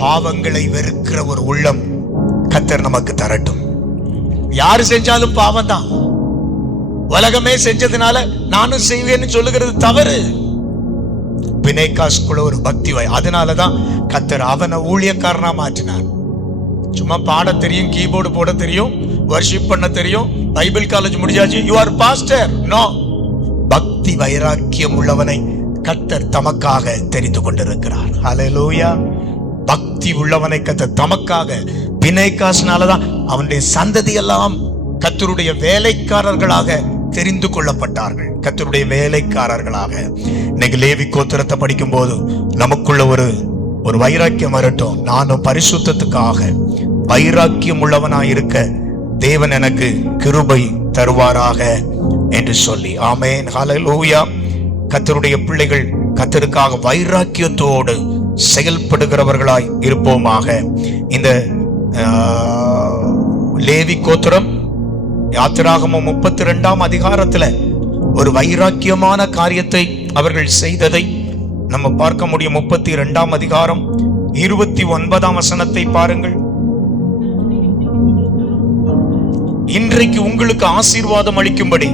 பாவங்களை வெறுக்கிற ஒரு உள்ளம் கர்த்தர் நமக்கு தரட்டும். யாரு செஞ்சாலும் பாவம் தான். உலகமே செஞ்சதுனால நானும் செய்வேன்னு சொல்லுகிறது தவறு. பினேகாஸ்குள்ள ஒரு பக்தி அதனாலதான் கர்த்தர் அவனை ஊழியக்காரனா மாற்றினார். சும்மா பாட தெரியும், கீபோர்டு போட தெரியும், வர்ஷிப் பண்ண தெரியும், பைபிள் காலேஜ் முடிஞ்சாச்சு, யூ ஆர் பாஸ்டர். நோ, பக்தி வைராக்கியம் உள்ளவனை கர்த்தர் தமக்காக தெரிந்து கொண்டிருக்கிறார். ஹல்லேலூயா. பக்தி உள்ளவனை கர்த்தர் தமக்காக. பினேகாஸ்னாலதான் அவனுடைய சந்ததி எல்லாம் கர்த்தருடைய வேலைக்காரர்களாக தெரிந்து கொள்ளப்பட்டார்கள், கர்த்தருடைய வேலைக்காரர்களாக. இன்னைக்கு லேவி கோத்திரத்தை படிக்கும் போது நமக்குள்ள ஒரு வைராக்கியம் வரட்டும். நானும் பரிசுத்தத்துக்காக வைராக்கியம் உள்ளவனாய் இருக்க தேவன் எனக்கு கிருபை தருவாராக என்று சொல்லி, ஆமென், ஹல்லேலூயா. கர்த்தருடைய பிள்ளைகள் கர்த்தருக்காக வைராக்கியத்தோடு செயல்படுகிறவர்களாய் இருப்போமாக. இந்த லேவி கோத்திரம் யாத்திராகமம் 32ஆம் அதிகாரத்துல ஒரு வைராக்கியமான காரியத்தை அவர்கள் செய்ததை நம்ம பார்க்க முடியும். 32ஆம் அதிகாரம் 29ஆம் வசனத்தை பாருங்கள். இன்றைக்கு உங்களுக்கு ஆசீர்வாதம் அளிக்கும்படி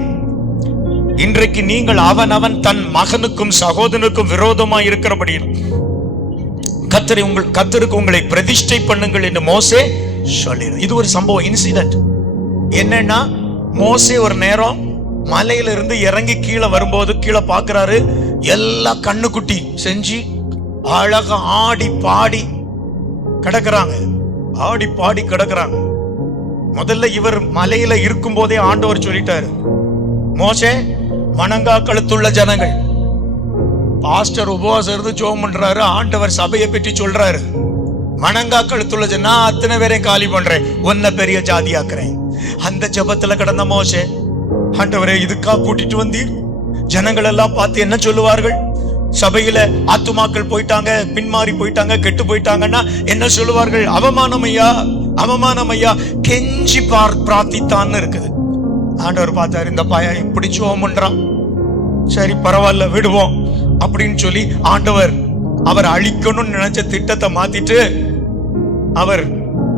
இன்றைக்கு நீங்கள் அவன் தன் மகனுக்கும் சகோதரனுக்கும் விரோதமாய் இருக்கிறபடியில் கர்த்தருக்கு உங்களை பிரதிஷ்டை பண்ணுங்கள் என்று மோசே சொல்லி. இது ஒரு சம்பவம், இன்சிடென்ட். என்னன்னா, மோசே ஒரு நேரம் மலையில இருந்து இறங்கி கீழே வரும்போது கீழே பாக்குறாரு, எல்லா கண்ணுக்குட்டி செஞ்சு அழகா ஆடி பாடி கிடக்குறாங்க. ஆடி பாடி கிடக்குறாங்க. முதல்ல இவர் மலையில இருக்கும் போதே ஆண்டவர் சொல்லிட்டாரு, மோசே வணங்கா கழுத்துள்ள ஜனங்கள். பாஸ்டர் உபவாசம் இருந்து ஜெபம் பண்றாரு, ஆண்டவர் சபையை பற்றி சொல்றாரு, வணங்கா கழுத்துள்ள ஜன அத்தனை பேரையும் காலி பண்றேன், உன்னை பெரிய ஜாதியாக்குறேன். அந்த ஜெபத்துல கிடந்த மோசே, ஆண்டவரே இதுக்கா கூட்டிட்டு வந்தீர்? ஜனங்கள் எல்லாம் பார்த்து என்ன சொல்லுவார்கள்? சபையில ஆத்துமாக்கள் போயிட்டாங்க, பின்மாறி போயிட்டாங்க, கெட்டு போயிட்டாங்கன்னா என்ன சொல்லுவார்கள்? அவமானம் ஐயா, அவமானம் ஐயா. கெஞ்சி பிரார்த்தித்தான்னு இருக்குது. ஆண்டவர் பார்த்தாரு, இந்த பாயா இப்படி ஜெபம் பண்றான், சரி பரவாயில்ல விடுவோம் அப்படின்னு சொல்லி ஆண்டவர் அவர் அழிக்கணும்னு நினைச்ச திட்டத்தை மாத்திட்டு அவர்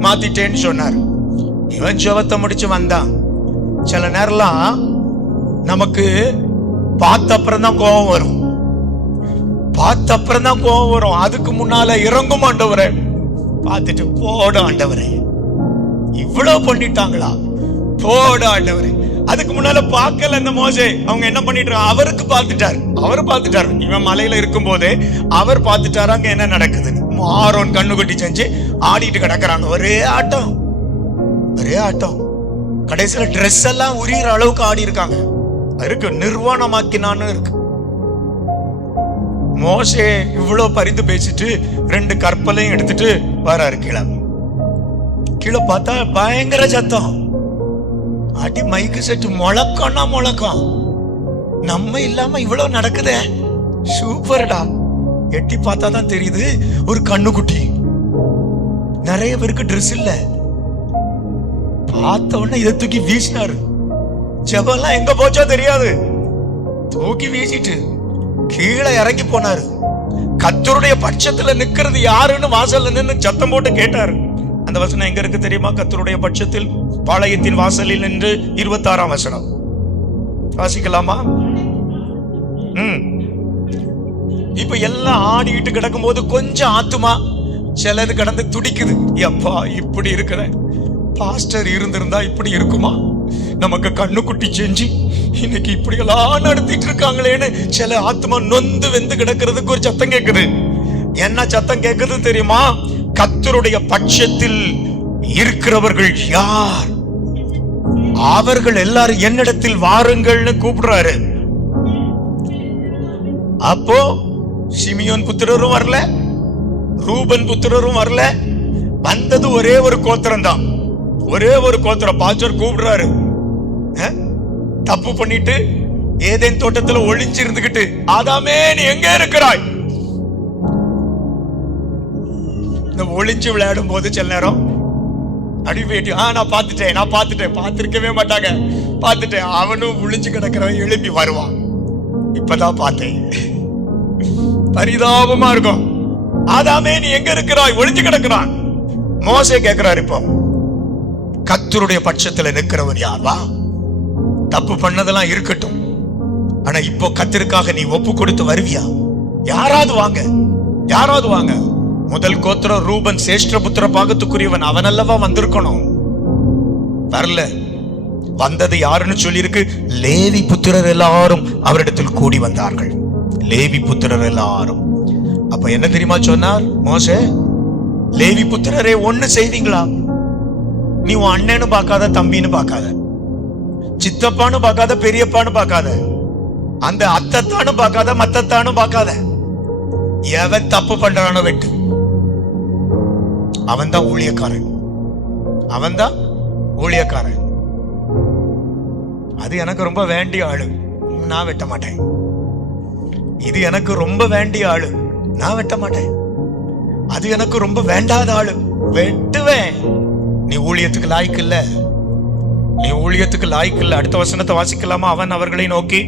மாத்திட்டேன்னு சொன்னார். இவன் ஜெபத்தை முடிச்சு வந்தான். சில நேரம்லாம் நமக்கு பார்த்த அப்புறம் தான் கோபம் வரும், பார்த்த அப்புறம் தான் கோபம் வரும். அதுக்கு முன்னால இறங்கும் ஆண்டவரே, பார்த்துட்டு போட ஆண்டவரே, இவ்வளவு பண்ணிட்டாங்களா, போட ஆண்டவரே. அதுக்கு முன்னால பார்க்கல இந்த மோசே. அவங்க என்ன பண்ணிட்டு, அவருக்கு பார்த்துட்டாரு, அவர் பார்த்துட்டாரு. இவன் மலையில இருக்கும் போதே அவர் பார்த்துட்டாரு அங்க என்ன நடக்குது. ஆரோன் கண்ணுக்குட்டி செஞ்சு ஆடிட்டு கிடக்குறாங்க. ஒரே ஆட்டம், ஒரே ஆட்டம். கடைசியில ட்ரெஸ் எல்லாம் உரியிற அளவுக்கு ஆடி இருக்காங்க. இருக்கு, நிர்வாணமாக்கினான்னு இருக்கு. மோசே இவ்வளவு பரிந்து பேசிட்டு 2 கற்பலையும் எடுத்துட்டு வராரு கீழே. கீழே பார்த்தா பயங்கர சத்தம். அடி மைக்கு செட்டு முழக்கம்னா முழக்கம். நம்ம இல்லாம இவ்வளவு நடக்குதே, சூப்பர்டா. எட்டி பார்த்தா தான் தெரியுது ஒரு கண்ணுக்குட்டி. நிறைய பேருக்கு ட்ரெஸ் இல்ல. பார்த்த உடனே இதை தூக்கி வீசினாரு. ஜெபம்லாம் எங்க போச்சோ தெரியாது, தூக்கி வீசிட்டு கீழே இறங்கி போனாரு. கர்த்தருடைய பட்சத்துல நிக்கிறது யாருன்னு வாசல்ல நின்று சத்தம் போட்டு கேட்டாரு. அந்த வசனம் எங்க இருக்கு தெரியுமா? கர்த்தருடைய பட்சத்தில் பாளையத்தின் வாசலில் நின்று 26ஆம் வசனம் வாசிக்கலாமா? இப்ப எல்லாம் ஆடிட்டு கிடக்கும் போது கொஞ்சம் ஆத்துமா சிலது கடந்து துடிக்குது. எப்பா இப்படி இருக்கிற பாஸ்டர் இருந்திருந்தா இப்படி இருக்குமா? நமக்கு கண்ணுக்குட்டி செஞ்சு இன்னைக்கு இப்படி எல்லாம் நடத்திட்டு இருக்காங்களேன்னு சில ஆத்மா நொந்து வெந்து கிடக்கிறதுக்கு ஒரு சத்தம் கேக்குது. என்ன சத்தம் கேக்குது தெரியுமா? கர்த்தருடைய பட்சத்தில் இருக்கிறவர்கள் யார்? அவர்கள் எல்லாரும் என்னிடத்தில் வாருங்கள்னு கூப்பிடுறாரு. அப்போ சிமியோன் புத்திரரும் வரல, ரூபன் புத்திரரும் வரல. வந்தது ஒரே ஒரு கோத்திரம் தான், ஒரே ஒரு கோத்திரம். பாஸ்டர் கூப்பிடுறாரு. தப்பு பண்ணிட்டு ஏதேன் தோட்டத்துல ஒளிஞ்சிருந்துகிட்டு, ஆதாமே நீ எங்க இருக்கிறாய்? இந்த ஒளிஞ்சு விளையாடும் போது சில நேரம் அடி போயிட்டு, நான் பார்த்துட்டேன் பார்த்திருக்கவே மாட்டாங்க, பார்த்துட்டேன். அவனும் ஒளிஞ்சு கிடக்கிறவன் எழுப்பி வருவான், இப்பதான் பார்த்தேன். பரிதாபமா இருக்கும். ஆதாமே நீ எங்க இருக்கிறாய்? ஒளிஞ்சு கிடக்கிறான். மோசே கேட்கிறார், இப்போ கர்த்தருடைய பட்சத்துல நிற்கிறவன் யாவா? தப்பு பண்ணதெல்லாம் இருக்கட்டும், ஆனா இப்போ கர்த்தருக்காக நீ ஒப்பு கொடுத்து வருவியா? யாராவது வாங்க, யாராவது வாங்க. முதல் கோத்திரம் ரூபன் சேஷ்டபுத்திர பாகத்துக்குரியவன், அவன் அல்லவா வந்திருக்கணும், வரல. வந்தது யாருன்னு சொல்லி இருக்கு, லேவி புத்திரர் எல்லாரும் அவரிடத்தில் கூடி வந்தார்கள். லேவி புத்திரர் எல்லாரும். அப்ப என்ன தெரியுமா சொன்னார் மோசே? லேவி புத்திரரே ஒண்ணு செய்வீங்களா? நீ உன் அண்ணன்னு பார்க்காத, தம்பின்னு பார்க்காத, சித்தப்பான்னு பார்க்காத, பெரியப்பான்னு பார்க்காத, அந்த அத்தத்தானு பார்க்காத, மத்தத்தானு பார்க்காத. எவன் தப்பு பண்றானோ வெட்டு. அவன் தான் ஊழியக்காரன், அவன் தான் ஊழியக்காரன். அது எனக்கு ரொம்ப வேண்டிய ஆளு, நான் வெட்ட மாட்டேன். இது எனக்கு ரொம்ப வேண்டிய ஆளு, நான் வெட்ட மாட்டேன். அது எனக்கு ரொம்ப வேண்டாத ஆளு, வெட்டுவேன். நீ ஊழியத்துக்கு லாய்க்கு இல்ல, நீ ஊழியத்துக்கு லாய்க்கு இல்ல. அடுத்த வசனத்தை வாசிக்கலாமா? அவன் அவர்களை நோக்கி,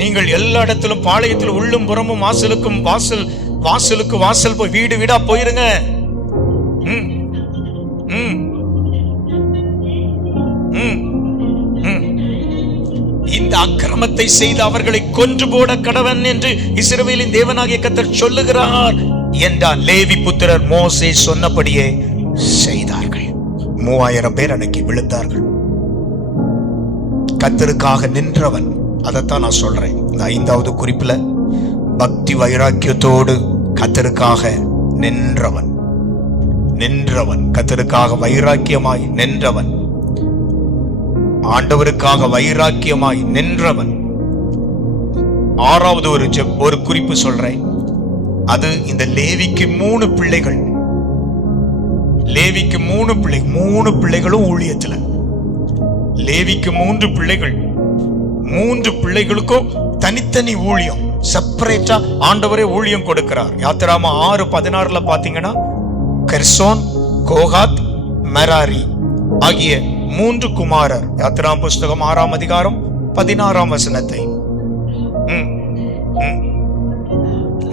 நீங்கள் எல்லா இடத்திலும் பாளையத்தில் உள்ளும் புறமும் வாசலுக்கும் வாசல் போய் வீடு வீடா போயிருங்க. ம், ம், ம். இந்த அக்கிரமத்தை செய்து அவர்களை கொன்று போட கடவன் என்று இஸ்ரவேலின் தேவனாகிய கர்த்தர் சொல்லுகிறார் என்றான். லேவி புத்திரர் மோசே சொன்னபடியே செய்தார்கள். 3000 பேர் அன்னைக்கு விழுந்தார்கள். கர்த்தருக்காக நின்றவன். அதைத்தான் நான் சொல்றேன். இந்த 5வது குறிப்புல பக்தி வைராக்கியத்தோடு கர்த்தருக்காக நின்றவன், கர்த்தருக்காக வைராக்கியமாய் நின்றவன், ஆண்டவருக்காக வைராக்கியமாய் நின்றவன். 6வது ஒரு குறிப்பு சொல்றேன். அது இந்த லேவிக்கு 3 பிள்ளைகள். லேவிக்கு 3 பிள்ளைகளும் ஊழியத்துல. லேவிக்கு 3 பிள்ளைகள். 3 பிள்ளைகளுக்கும் தனித்தனி ஊழியம், செப்பரேட்டா ஆண்டவரே ஊழியம் கொடுக்கிறார். யாத்திராமா 6:16 பாத்தீங்கன்னா கெர்சோன், கோகாத், மெராரி ஆகிய 3 குமாரர். யாத்திராம் புஸ்தகம் 6ஆம் அதிகாரம் 16ஆம் வசனத்தை.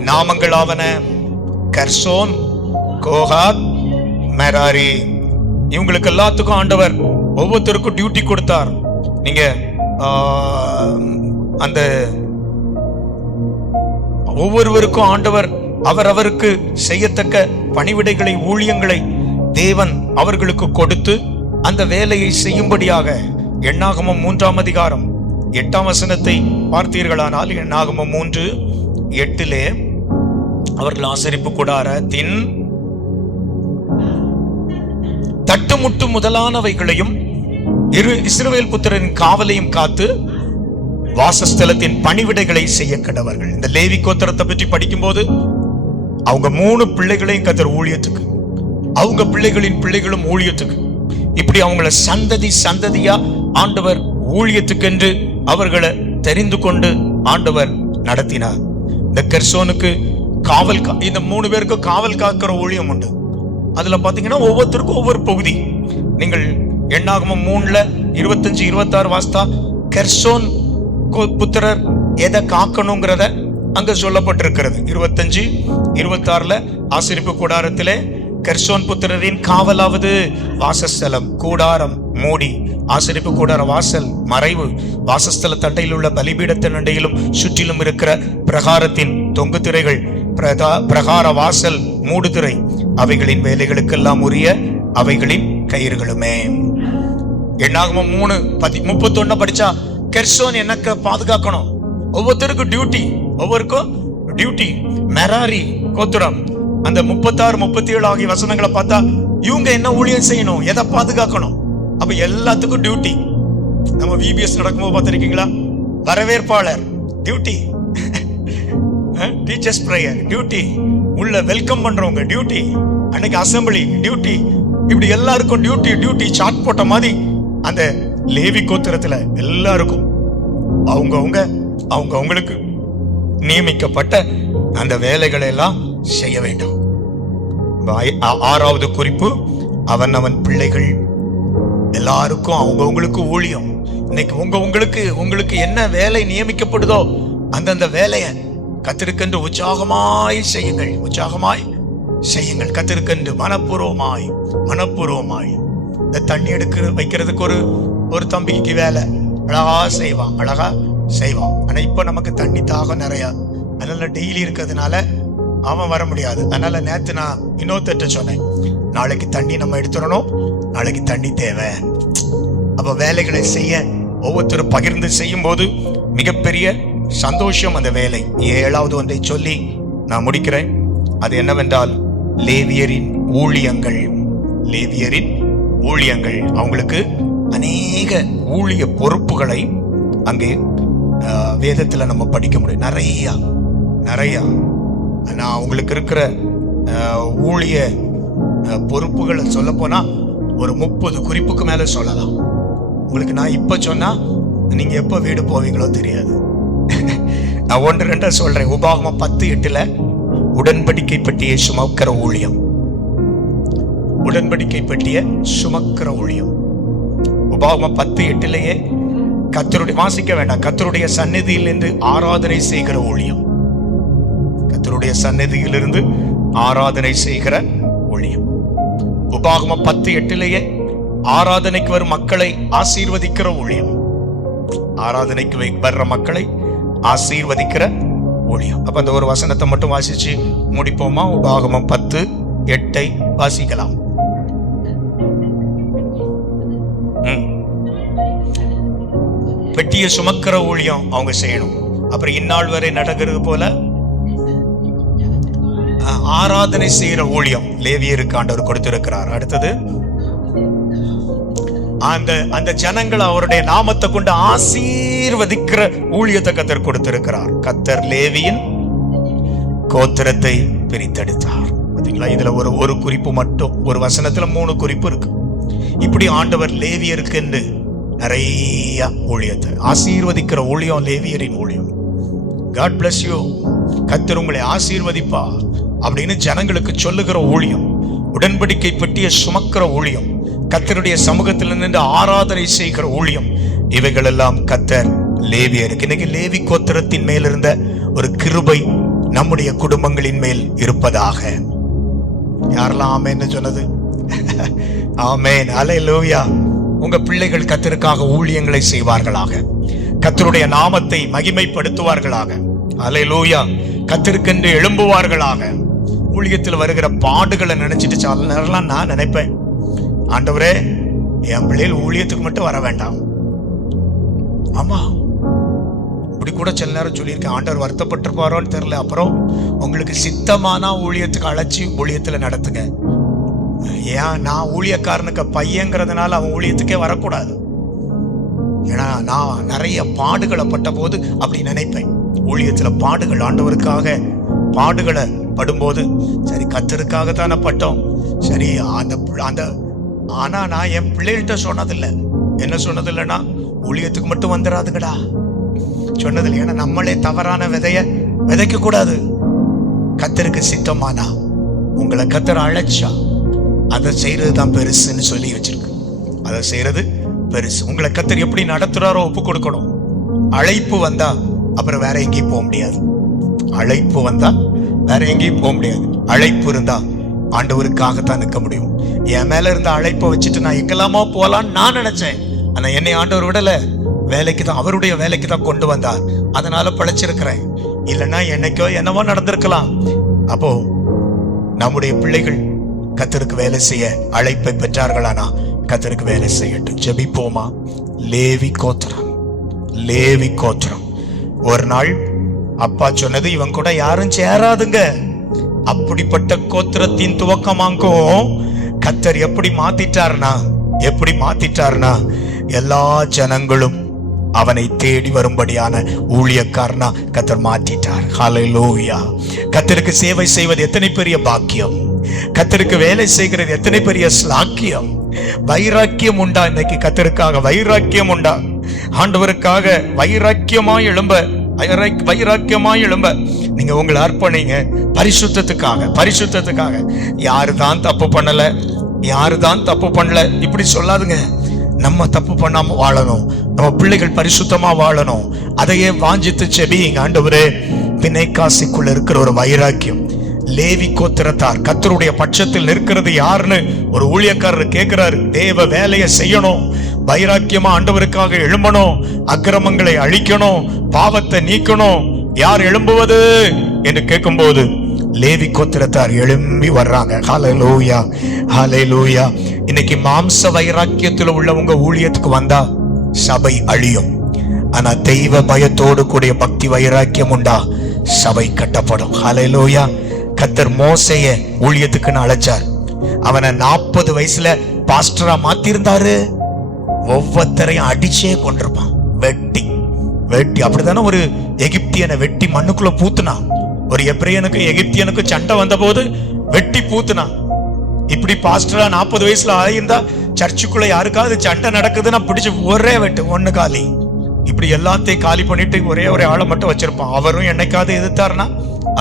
நாமங்களாவன கெர்சோன், கோகாத், மெராரி. இவங்களுக்கு எல்லாத்துக்கும் ஆண்டவர் ஒவ்வொருத்தருக்கும் டியூட்டி கொடுத்தார். நீங்க அந்த ஒவ்வொருவருக்கும் ஆண்டவர் அவரவருக்கு செய்யத்தக்க பணிவிடைகளை, ஊழியங்களை தேவன் அவர்களுக்கு கொடுத்து அந்த வேலையை செய்யும்படியாக. எண்ணாகமம் 3ஆம் அதிகாரம் 8ஆம் வசனத்தை பார்த்தீர்களானால், எண்ணாகமம் 3:8 அவர்கள் ஆசரிப்பு கூடாரத்தின் தட்டுமுட்டு முதலானவைகளையும் இஸ்ரவேல் புத்திரரின் காவலையும் காத்து வாசஸ்தலத்தின் பணிவிடைகளை செய்ய கடவர்கள். இந்த லேவி கோத்திரத்தை பற்றி படிக்கும் போது அவங்க 3 பிள்ளைகளையும் கர்த்தர் ஊழியத்துக்கு, அவங்க பிள்ளைகளின் பிள்ளைகளும் ஊழியத்துக்கு, இப்படி அவங்கள சந்ததியா ஆண்டவர் ஊழியத்துக்கு என்று அவர்களை தெரிந்து கொண்டு ஆண்டவர் நடத்தினார். இந்த கெர்சோனுக்கு காவல், இந்த 3 பேருக்கு காவல் காக்கிற ஊழியம் உண்டு. அதுல பாத்தீங்கன்னா ஒவ்வொருத்தருக்கும் ஒவ்வொரு பகுதி. நீங்கள் எண்ணாகமம் 3:25-26 வாஸ்தா கெர்சோன் புத்திரர் எதை காக்கணுங்கிறத அங்க சொல்லப்பட்டிருக்கிறது. 25-26 ஆசரிப்பு கூடாரத்திலே கெர்சோன் புத்திரரின் காவலாவது வாசஸ்தலம், கூடாரம் மூடி, ஆசரிப்பு கூடார வாசல் மறைவு, வாசஸ்தல தண்டையில் உள்ள பலிபீடத்தின் அண்டையிலும் சுற்றிலும் இருக்கிற பிரகாரத்தின் தொங்கு திரைகள், பிரகார வாசல் மூடுதிரை, அவைகளின் வேலைகளுக்கெல்லாம் உரிய அவைகளின் கயிறுகளுமே. எண்ணாகமம் 3:31 படிச்சா கெர்சோன் எனக்கு பாதுகாக்கணும். ஒவ்வொருத்தருக்கும் டியூட்டி, ஒவ்வொருக்கும் டியூட்டி. மெராரி கோத்திரம் அந்த 36-37 ஆகிய வசனங்களை பார்த்தா இவங்க என்ன ஊழியம் செய்யணும், எதை பாதுகாக்கணும். அப்ப எல்லாத்துக்கும் டியூட்டி. நம்ம VBS நடக்கும்போது பார்த்திருக்கீங்களா? வரவேற்பாளர் டியூட்டி, டீச்சர்ஸ் பிரேயர் டியூட்டி, உள்ள வெல்கம் பண்றவங்க டியூட்டி, அன்னைக்கு அசம்பிளி டியூட்டி, இப்படி எல்லாருக்கும் டியூட்டி சார்ட் போட்ட மாதிரி அந்த லேவி கோத்திரத்துல எல்லாருக்கும் அவங்களுக்கு நியமிக்கப்பட்ட அந்த வேலைகளை எல்லாம் செய்ய வேண்டும். 6வது குறிப்பு, அவன் பிள்ளைகள் எல்லாருக்கும் அவங்களுக்கு ஊழியம். இன்னைக்கு உங்களுக்கு என்ன வேலை நியமிக்கப்படுதோ அந்தந்த வேலையை கர்த்தருக்கென்று உற்சாகமாய் செய்யுங்கள். கர்த்தருக்கென்று மனப்பூர்வமாய். இந்த தண்ணி வைக்கிறதுக்கு ஒரு தம்பிக்கு வேலை அழகா செய்வான். ஆனா இப்ப நமக்கு தண்ணி தாகம் நிறைய, அதனால டெய்லி இருக்கிறதுனால அவன் வர முடியாது. அதனால நேத்து நான் இன்னொருத்த சொன்னேன், நாளைக்கு தண்ணி நம்ம எடுத்துடணும், நாளைக்கு தண்ணி தேவை. அப்ப வேலைகளை செய்ய ஒவ்வொருத்தரும் பகிர்ந்து செய்யும் போது மிகப்பெரிய சந்தோஷம் அந்த வேலை. 7வது ஒன்றை சொல்லி நான் முடிக்கிறேன். அது என்னவென்றால் லேவியரின் ஊழியங்கள். அவங்களுக்கு அநேக ஊழிய பொறுப்புகளை அங்கே வேதத்துல நம்ம படிக்க முடியும். நிறைய நான் அவங்களுக்கு இருக்கிற ஊழிய பொறுப்புகளை சொல்ல போனா ஒரு 30 குறிப்புக்கு மேல சொல்லலாம். உங்களுக்கு நான் இப்ப சொன்னா நீங்க எப்ப வீடு போவீங்களோ தெரியாது. நான் 1-2 சொல்றேன். உபாகமம் 10:8 உடன்படிக்கை பெட்டியை சுமக்கிற ஊழியம். உபாகமம் 10:8 கர்த்தருடைய, வாசிக்க வேண்டாம், கர்த்தருடைய சந்நிதியிலிருந்து ஆராதனை செய்கிற ஊழியம். உபாகமம் 10:8 ஆராதனைக்கு வரும் மக்களை ஆசீர்வதிக்கிற ஊழியம். ஆராதனைக்கு வர்ற மக்களை ஆசீர்வதிக்கிற ஊழியம். அப்ப அந்த ஒரு வசனத்தை மட்டும் வாசிச்சு முடிப்போமா? உபாகமம் 10:8 வாசிக்கலாம். பெட்டியை சுமக்கிற ஊழியம் அவங்க செய்யணும். அப்புறம் இந்நாள் வரை நடக்கிறது போல ஆராதனை செய்யற ஊழியம் லேவியருக்கு ஆண்டவர் கொடுத்திருக்கிறார். அடுத்தது அந்த ஜனங்கள் அவருடைய நாமத்தை கொண்டு ஆசீர்வதிக்கிற ஊழியத்தை கத்தர் கொடுத்திருக்கிறார். கத்தர் லேவியின் கோத்திரத்தை பிரித்தெடுத்தார். பாத்தீங்களா? இதுல ஒரு குறிப்பு மட்டும், ஒரு வசனத்துல 3 குறிப்பு இருக்கு. இப்படி ஆண்டவர் லேவியருக்கு என்று நிறைய ஊழியத்தை ஆசீர்வதிக்கிற ஊழியம் லேவியரின் ஊழியம். God bless you, கர்த்தர் உங்களை ஆசீர்வதிப்பா அப்படின்னு ஜனங்களுக்கு சொல்லுகிற ஊழியம். உடன்படிக்கை பெட்டியை சுமக்கிற ஊழியம், கர்த்தருடைய சமூகத்தில் நின்று ஆராதனை செய்கிற ஊழியம், இவைகள் எல்லாம் கர்த்தர் லேவியருக்கு. இன்னைக்கு லேவி கோத்திரத்தின் மேல் இருந்த ஒரு கிருபை நம்முடைய குடும்பங்களின் மேல் இருப்பதாக. யாரெல்லாம் ஆமென்னு சொன்னது? ஆமென், அல்லேலூயா. உங்க பிள்ளைகள் கர்த்தருக்காக ஊழியங்களை செய்வார்களாக, கர்த்தருடைய நாமத்தை மகிமைப்படுத்துவார்களாக. அல்லேலூயா. கர்த்தருக்கென்று எழும்புவார்களாக. ஊழியத்தில் வருகிற பாடுகளை நினைச்சிட்டு சில நேரம்லாம் நான் நினைப்பேன், ஆண்டவரே என் பிள்ளைகள் ஊழியத்துக்கு மட்டும் வர வேண்டாம். ஆமா, இப்படி கூட சில நேரம் சொல்லியிருக்கேன். ஆண்டவர் வருத்தப்பட்டிருப்பாரோன்னு தெரியல. அப்புறம் உங்களுக்கு சித்தமான ஊழியத்துக்கு அழைச்சி ஊழியத்துல நடத்துங்க. ஏன் நான் ஊழியக்காரனுக்கு பையங்கிறதுனால அவன் ஊழியத்துக்கே வரக்கூடாது. ஏன்னா நான் நிறைய பாடுகளை பட்ட போது அப்படி நினைப்பேன். ஊழியத்துல பாடுகள், ஆண்டவருக்காக பாடுகளை படும்போது சரி கர்த்தருக்காக தானே பட்டோம், சரி அந்த ஆனா நான் என் பிள்ளைகிட்ட சொன்னதில்லை. என்ன சொன்னதில்லைன்னா, ஊழியத்துக்கு மட்டும் வந்துடாதுங்கடா சொன்னதில்லை. ஏன்னா நம்மளே தவறான விதைய விதைக்க கூடாது. கர்த்தருக்கு சித்தமானா, உங்களை கர்த்தர் அழைச்சா அதை செய்யறது தான் பெருசுன்னு சொல்லி வச்சிருக்கு. அதை செய்யறது பெருசு. உங்களை கர்த்தர் எப்படி நடத்துறாரோ ஒப்பு கொடுக்கணும். அழைப்பு வந்தா அப்புறம் வேற எங்கேயும் போக முடியாது. அழைப்பு வந்தா வேற எங்கேயும் போக முடியாது. அழைப்பு இருந்தா ஆண்டவருக்காகத்தான் நிற்க முடியும். என் மேல இருந்த அழைப்பை வச்சுட்டு நான் எங்கெல்லாமோ போலான்னு நான் நினைச்சேன். ஆனா என்னை ஆண்டவர் விடல. வேலைக்கு தான், அவருடைய வேலைக்கு தான் கொண்டு வந்தார். அதனால பழைச்சிருக்கிறேன். இல்லைன்னா என்னைக்கோ என்னவோ நடந்திருக்கலாம். அப்போ நம்முடைய பிள்ளைகள் கர்த்தருக்கு வேலை செய்ய அழைப்பை பெற்றார்களானா கர்த்தருக்கு வேலை செய்யட்டும். ஜெபிப்போமா? லேவி கோத்திரம், லேவி கோத்திரம். ஒரு நாள் அப்பா சொன்னது, இவன் கூட யாரும் சேராதுங்க. அப்படிப்பட்ட கோத்திரத்தின் துவக்கமாக்கும் கர்த்தர் எப்படி மாத்திட்டார்னா எல்லா ஜனங்களும் அவனை தேடி வரும்படியான ஊழியக்காரனா கர்த்தர் மாற்றிட்டார். ஹல்லேலூயா. கர்த்தருக்கு சேவை செய்வது எத்தனை பெரிய பாக்கியம். கர்த்தருக்கு வேலை செய்கிறது எத்தனை பெரிய ஸ்லாக்கியம். வைராக்கியம் உண்டா? இன்னைக்கு கர்த்தருக்காக வைராக்கியம் உண்டா? ஆண்டவருக்காக வைராக்கியமாய் எழும்ப நீங்க உங்களை அர்ப்பணிங்க. பரிசுத்தத்துக்காக. யாருதான் தப்பு பண்ணல இப்படி சொல்லாதுங்க. நம்ம தப்பு பண்ணாம வாழணும். நம்ம பிள்ளைகள் பரிசுத்தமா வாழணும். அதையே வாஞ்சித்து செபிங்க. ஆண்டவரே, பிணைக்காசிக்குள்ள இருக்கிற ஒரு வைராக்கியம். லேவி கோத்திரத்தார் கர்த்தருடைய பட்சத்தில் நிற்கிறது யாருன்னு ஒரு ஊழியக்காரர் கேட்கிறாரு. தேவ வேலையை செய்யணும், வைராக்கியமா ஆண்டவருக்காக எழும்பணும், அக்கிரமங்களை அழிக்கணும், பாவத்தை நீக்கணும். யார் எழும்புவது என்று கேட்கும்போது லேவி கோத்திரத்தார் எழும்பி வர்றாங்க. ஹல்லேலூயா, ஹல்லேலூயா. இன்னைக்கு மாம்ச வைராக்கியத்தில் உள்ளவங்க ஊழியத்துக்கு வந்தா சபை அழியும். ஆனா தெய்வ பயத்தோடு கூடிய பக்தி வைராக்கியம் உண்டா சபை கட்டப்படும். ஹல்லேலூயா. கர்த்தர் மோசேய ஊழியத்துக்குன்னு அழைச்சார். அவனை 40 வயசுல பாஸ்டரா மாத்திருந்தாரு. ஒவ்வொருத்தரையும் அடிச்சே கொண்டிருப்பான். வெட்டி அப்படித்தானே ஒரு எகிப்தியனை வெட்டி மண்ணுக்குள்ள பூத்துனான். ஒரு எப்ரியனுக்கும் எகிப்தியனுக்கும் சண்டை வந்த போது வெட்டி பூத்துனான். இப்படி பாஸ்டரா 40 வயசுல ஆயிருந்தா சர்ச்சுக்குள்ள யாருக்காவது சண்டை நடக்குதுன்னா பிடிச்சு ஒரே வெட்டு, ஒண்ணு காலி. இப்படி எல்லாத்தையும் காலி பண்ணிட்டு ஒரே ஆளை மட்டும் வச்சிருப்பான். அவரும் என்னைக்காவது எதிர்த்தாருன்னா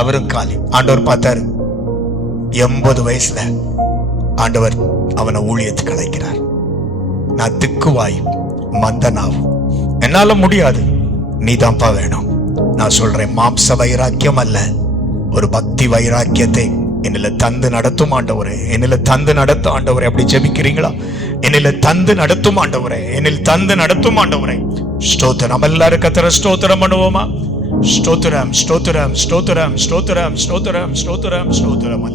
அவரும் காலி. ஆண்டவர் பார்த்தாரு. 80 வயசுல ஆண்டவர் அவனை ஊழியத்துக்கு அழைக்கிறார். நான் திக்குவாய் மந்தனாவும், என்னால முடியாது, நீதான்ப்பா வேணும். நான் சொல்றேன், மாம்ச வைராக்கியம் அல்ல, ஒரு பக்தி வைராக்கியத்தை என்னில தந்து நடத்தும் ஆண்டவரே, என்னில தந்து நடத்தும் ஆண்டவரே. அப்படி ஜெபிக்கிறீங்களா? என்னில தந்து நடத்தும் ஆண்டவரே, என்னில் தந்து நடத்தும் ஆண்டவரே. ஸ்தோத்திரம். நம்ம எல்லாரும் கர்த்தரை ஸ்தோத்திரம் பண்ணுவோமா? ஸ்தோத்திரம், ஸ்தோத்திரம், ஸ்தோத்திரம், ஸ்தோத்திரம், ஸ்தோத்திரம், ஸ்தோத்திரம், ஸ்தோத்திரம்.